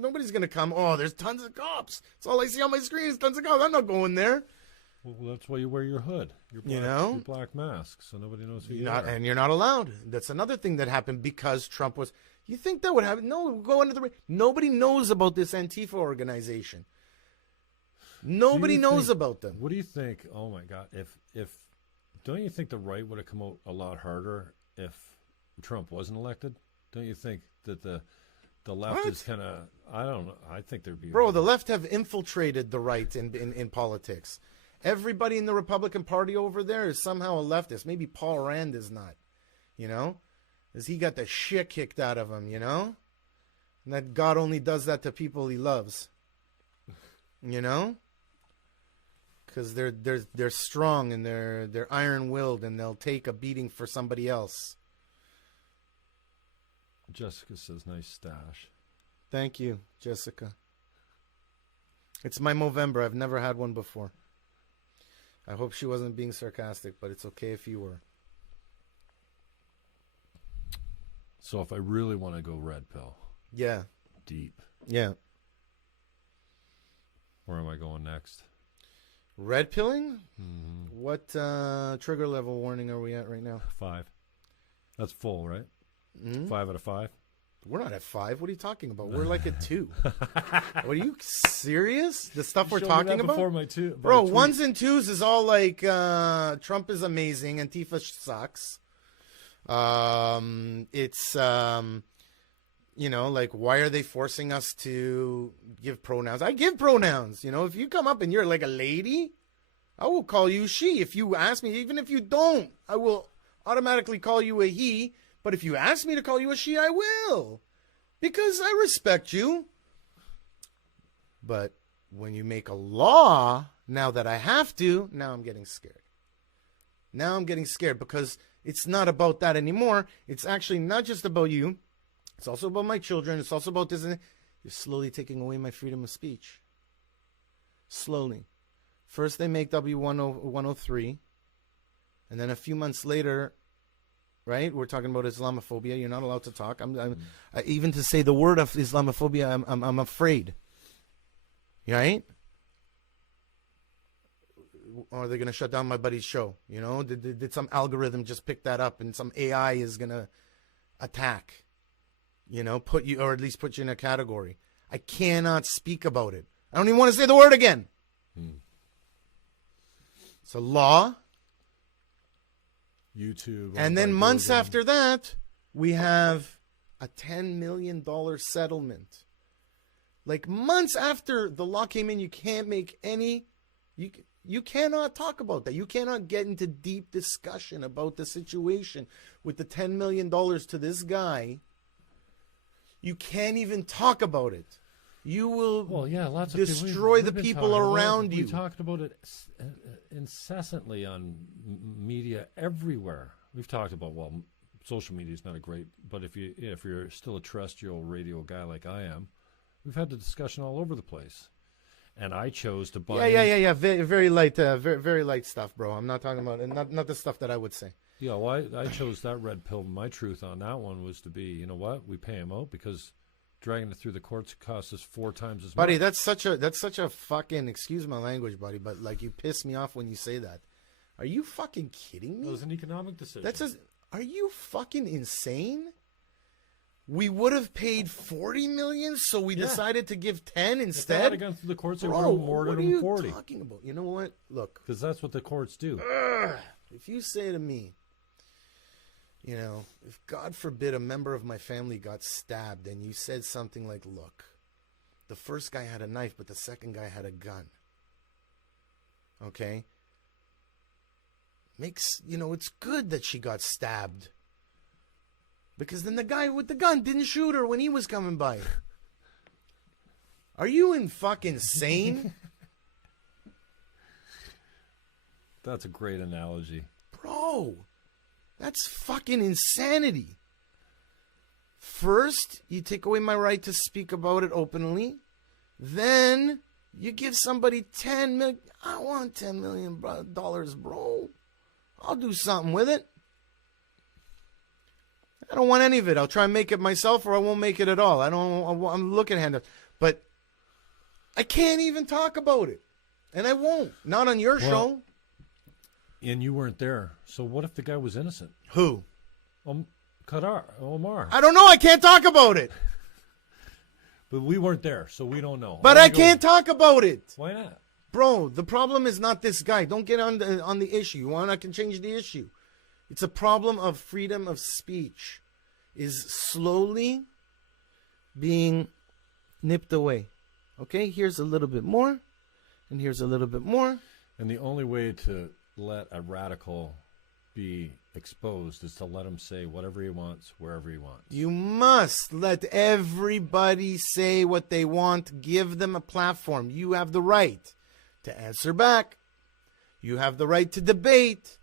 Nobody's going to come. Oh, there's tons of cops. That's all I see on my screen is tons of cops. I'm not going there. Well, that's why you wear your hood, your black, your black mask, so nobody knows who you are. And you're not allowed. That's another thing that happened because Trump was. You think that would happen? No, go under the. Nobody knows about this Antifa organization. Nobody knows about them. What do you think? Oh my God! If don't you think the right would have come out a lot harder if Trump wasn't elected? Don't you think that the left is kind of? I don't know. I think there'd be. Bro, the left have infiltrated the right in politics. Everybody in the Republican Party over there is somehow a leftist. Maybe Paul Rand is not, you know, because he got the shit kicked out of him, you know, and that God only does that to people he loves, you know, because they're strong and they're iron-willed and they'll take a beating for somebody else. Jessica says, nice stash. Thank you, Jessica. It's my Movember. I've never had one before. I hope she wasn't being sarcastic, but it's okay if you were. So if I really want to go red pill. Yeah. Deep. Yeah. Where am I going next? Red pilling? Mm-hmm. What trigger level warning are we at right now? 5. That's full, right? Mm-hmm. 5 out of 5? We're not at 5. What are you talking about? We're like at 2. What are you serious? The stuff we're talking about? Bro, 1s and 2s is all like Trump is amazing. Antifa sucks. It's you know, like why are they forcing us to give pronouns? I give pronouns. You know, if you come up and you're like a lady, I will call you she. If you ask me, even if you don't, I will automatically call you a he. But if you ask me to call you a she, I will. Because I respect you. But when you make a law, now that I have to, now I'm getting scared. Now I'm getting scared because it's not about that anymore. It's actually not just about you. It's also about my children. It's also about this. You're slowly taking away my freedom of speech. Slowly. First they make W103. And then a few months later... Right, we're talking about Islamophobia. You're not allowed to talk. Even to say the word of Islamophobia, I'm afraid. Right? Or are they going to shut down my buddy's show? You know, did some algorithm just pick that up, and some AI is going to attack? You know, put you, or at least put you in a category. I cannot speak about it. I don't even want to say the word again. It's a law. YouTube. And then months after that, we have a $10 million settlement. Like months after the law came in, you can't make any, you cannot talk about that. You cannot get into deep discussion about the situation with the $10 million to this guy. You can't even talk about it. You will lots of destroy the people around you. We talked about it incessantly on media everywhere. We've talked about, social media is not a great, but if you're still a terrestrial radio guy like I am, we've had the discussion all over the place. And I chose to buy. Yeah. Very, very light, very light stuff, bro. I'm not talking about not the stuff that I would say. Yeah, well, I chose that red pill. My truth on that one was to be, you know what, we pay him out because dragging it through the courts costs us 4 times as much. Buddy, that's such a fucking, excuse my language, buddy, but like you piss me off when you say that. Are you fucking kidding me? It was an economic decision. Are you fucking insane? We would have paid $40 million, so we decided to give 10 instead. If they had gone through the courts, they would have awarded them 40. What are you talking about? You know what? Look, because that's what the courts do. If you say to me, you know, if God forbid a member of my family got stabbed, and you said something like, "Look, the first guy had a knife, but the second guy had a gun." Okay, it's good that she got stabbed. Because then the guy with the gun didn't shoot her when he was coming by. Are you in fucking sane? That's a great analogy. Bro, that's fucking insanity. First, you take away my right to speak about it openly. Then, you give somebody $10 million. I want $10 million, bro. I'll do something with it. I don't want any of it. I'll try and make it myself, or I won't make it at all. I'm looking at it. But I can't even talk about it. And I won't. Not on your show. And you weren't there. So what if the guy was innocent? Who? Omar. I don't know. I can't talk about it. But we weren't there, so we don't know. But I can't talk about it. Why not? Bro, the problem is not this guy. Don't get on the issue. You want? I can change the issue. It's a problem of freedom of speech is slowly being nipped away. Okay, here's a little bit more, and here's a little bit more. And the only way to let a radical be exposed is to let him say whatever he wants, wherever he wants. You must let everybody say what they want. Give them a platform. You have the right to answer back. You have the right to debate.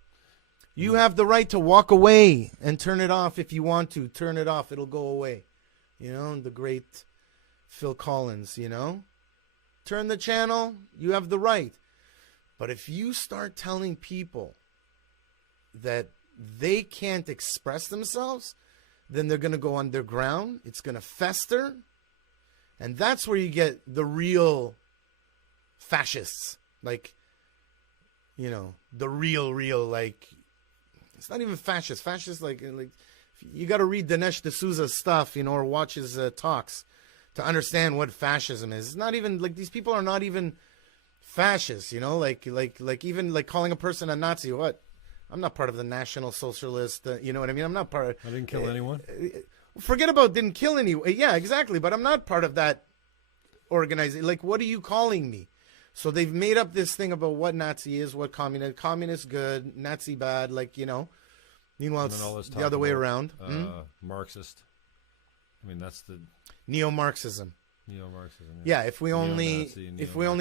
You have the right to walk away and turn it off if you want to. Turn it off. It'll go away. You know, the great Phil Collins, you know. Turn the channel. You have the right. But if you start telling people that they can't express themselves, then they're going to go underground. It's going to fester. And that's where you get the real fascists. Like, you know, the real, like... It's not even fascist. Fascist, like you got to read Dinesh D'Souza's stuff, you know, or watch his talks to understand what fascism is. It's not even like these people are not even fascists, you know, like even like calling a person a Nazi. What? I'm not part of the National Socialist. You know what I mean? I'm not part of. I didn't kill anyone. Forget about didn't kill anyone. Yeah, exactly. But I'm not part of that organization. Like, what are you calling me? So they've made up this thing about what Nazi is, what communist good, Nazi bad, like, you know. Meanwhile, it's the other way around. Marxist. I mean, that's the... Neo-Marxism. Neo-Marxism. Yeah, if we only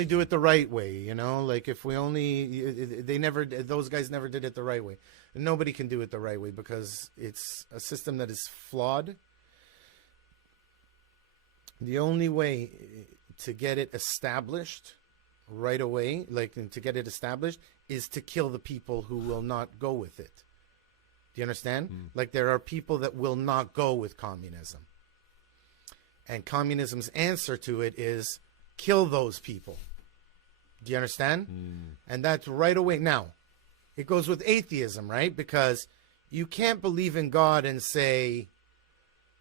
do it the right way, you know, like if we only... those guys never did it the right way. And nobody can do it the right way because it's a system that is flawed. The only way to get it established... right away, like to get it established, is to kill the people who will not go with it. Do you understand? Like there are people that will not go with communism. And communism's answer to it is kill those people. Do you understand? And that's right away. Now, it goes with atheism, right? Because you can't believe in God and say,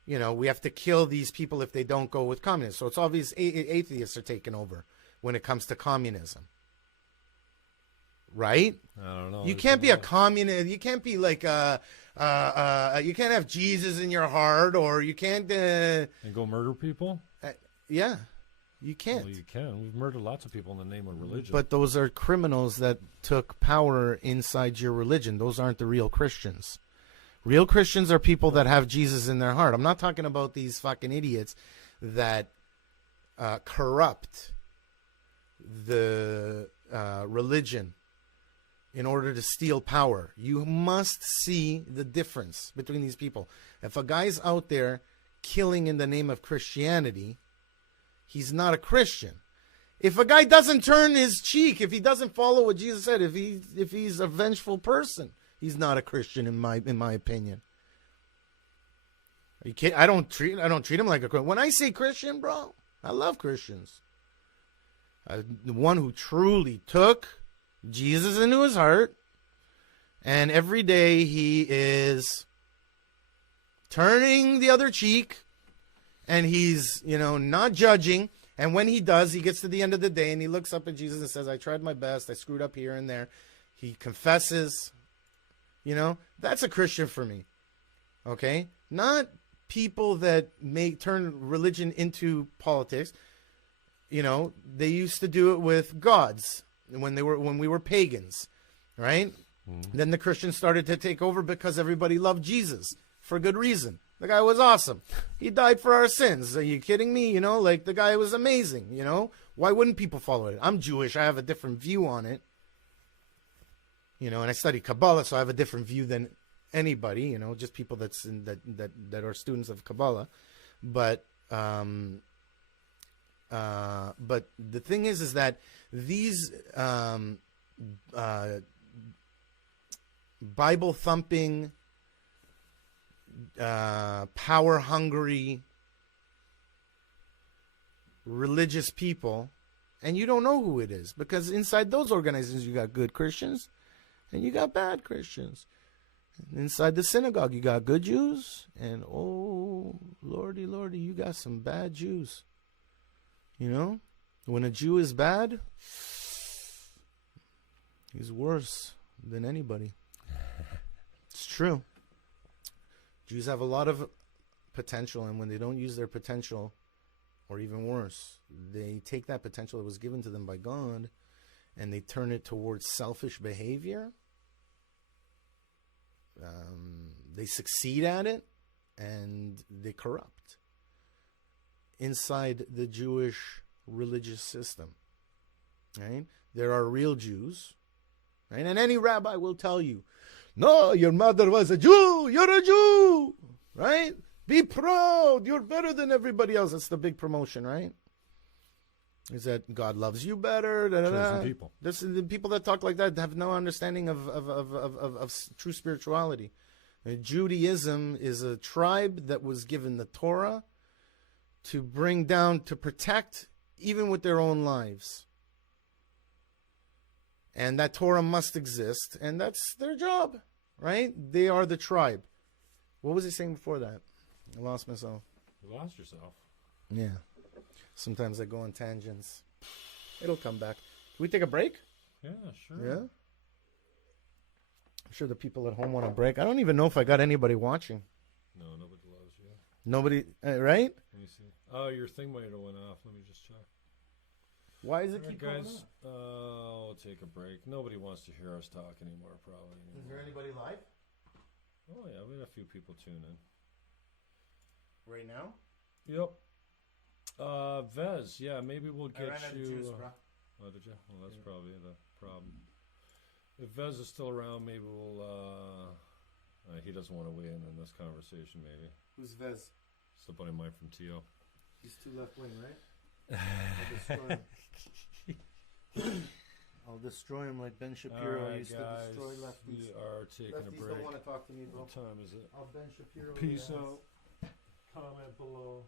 you know, we have to kill these people if they don't go with communism. So it's obvious atheists are taking over when it comes to communism. Right? I don't know. You can't be a communist. You can't be like you can't have Jesus in your heart, or you can't and go murder people? Yeah. You can't. Well, you can. We've murdered lots of people in the name of religion. But those are criminals that took power inside your religion. Those aren't the real Christians. Real Christians are people that have Jesus in their heart. I'm not talking about these fucking idiots that corrupt the religion in order to steal power. You must see the difference between these people. If a guy's out there killing in the name of Christianity, he's not a Christian. If a guy doesn't turn his cheek, if he doesn't follow what Jesus said, if he's a vengeful person, he's not a Christian in my opinion. Are you kidding? I don't treat him like a Christian. When I say Christian, bro, I love Christians. The one who truly took Jesus into his heart, and every day he is turning the other cheek, and he's, not judging. And when he does, he gets to the end of the day and he looks up at Jesus and says, I tried my best. I screwed up here and there. He confesses. That's a Christian for me. Okay? Not people that turn religion into politics. They used to do it with gods when we were pagans, right? Mm-hmm. Then the Christians started to take over because everybody loved Jesus for good reason. The guy was awesome. He died for our sins. Are you kidding me? The guy was amazing, Why wouldn't people follow it? I'm Jewish. I have a different view on it. And I study Kabbalah, so I have a different view than anybody, just people that are students of Kabbalah. But the thing is that these Bible thumping, power hungry, religious people, and you don't know who it is, because inside those organizations you got good Christians and you got bad Christians. Inside the synagogue you got good Jews, and oh lordy, you got some bad Jews. When a Jew is bad, he's worse than anybody. It's true. Jews have a lot of potential, and when they don't use their potential, or even worse, they take that potential that was given to them by God and they turn it towards selfish behavior. They succeed at it, and they corrupt inside the Jewish religious system. Right? There are real Jews, right? And any rabbi will tell you, no, your mother was a Jew. You're a Jew, right? Be proud. You're better than everybody else. That's the big promotion, right? Is that God loves you better? Chosen people. This is the people that talk like that have no understanding of true spirituality. Judaism is a tribe that was given the Torah to bring down, to protect, even with their own lives. And that Torah must exist, and that's their job, right? They are the tribe. What was he saying before that? I lost myself. You lost yourself. Yeah. Sometimes I go on tangents. It'll come back. Can we take a break? Yeah, sure. Yeah? I'm sure the people at home want a break. I don't even know if I got anybody watching. No, nobody loves you. Nobody, right? Let me see. Oh, your thing might have went off. Let me just check. Why is it All right, keep guys, going we'll take a break. Nobody wants to hear us talk anymore, probably. Is there anybody live? Oh, yeah, we had a few people tune in. Right now? Yep. Vez, yeah, maybe we'll get you. Juice, bro. Oh, did you? Well, that's probably the problem. If Vez is still around, maybe we'll. He doesn't want to weigh in this conversation, maybe. Who's Vez? It's the buddy of mine from TO. He's too left wing, right? I'll destroy him like Ben Shapiro used to destroy lefties. We are taking Lefties a break. don't want to talk to me, bro. What time is it? I'll Ben Shapiro. Peace out. Comment below.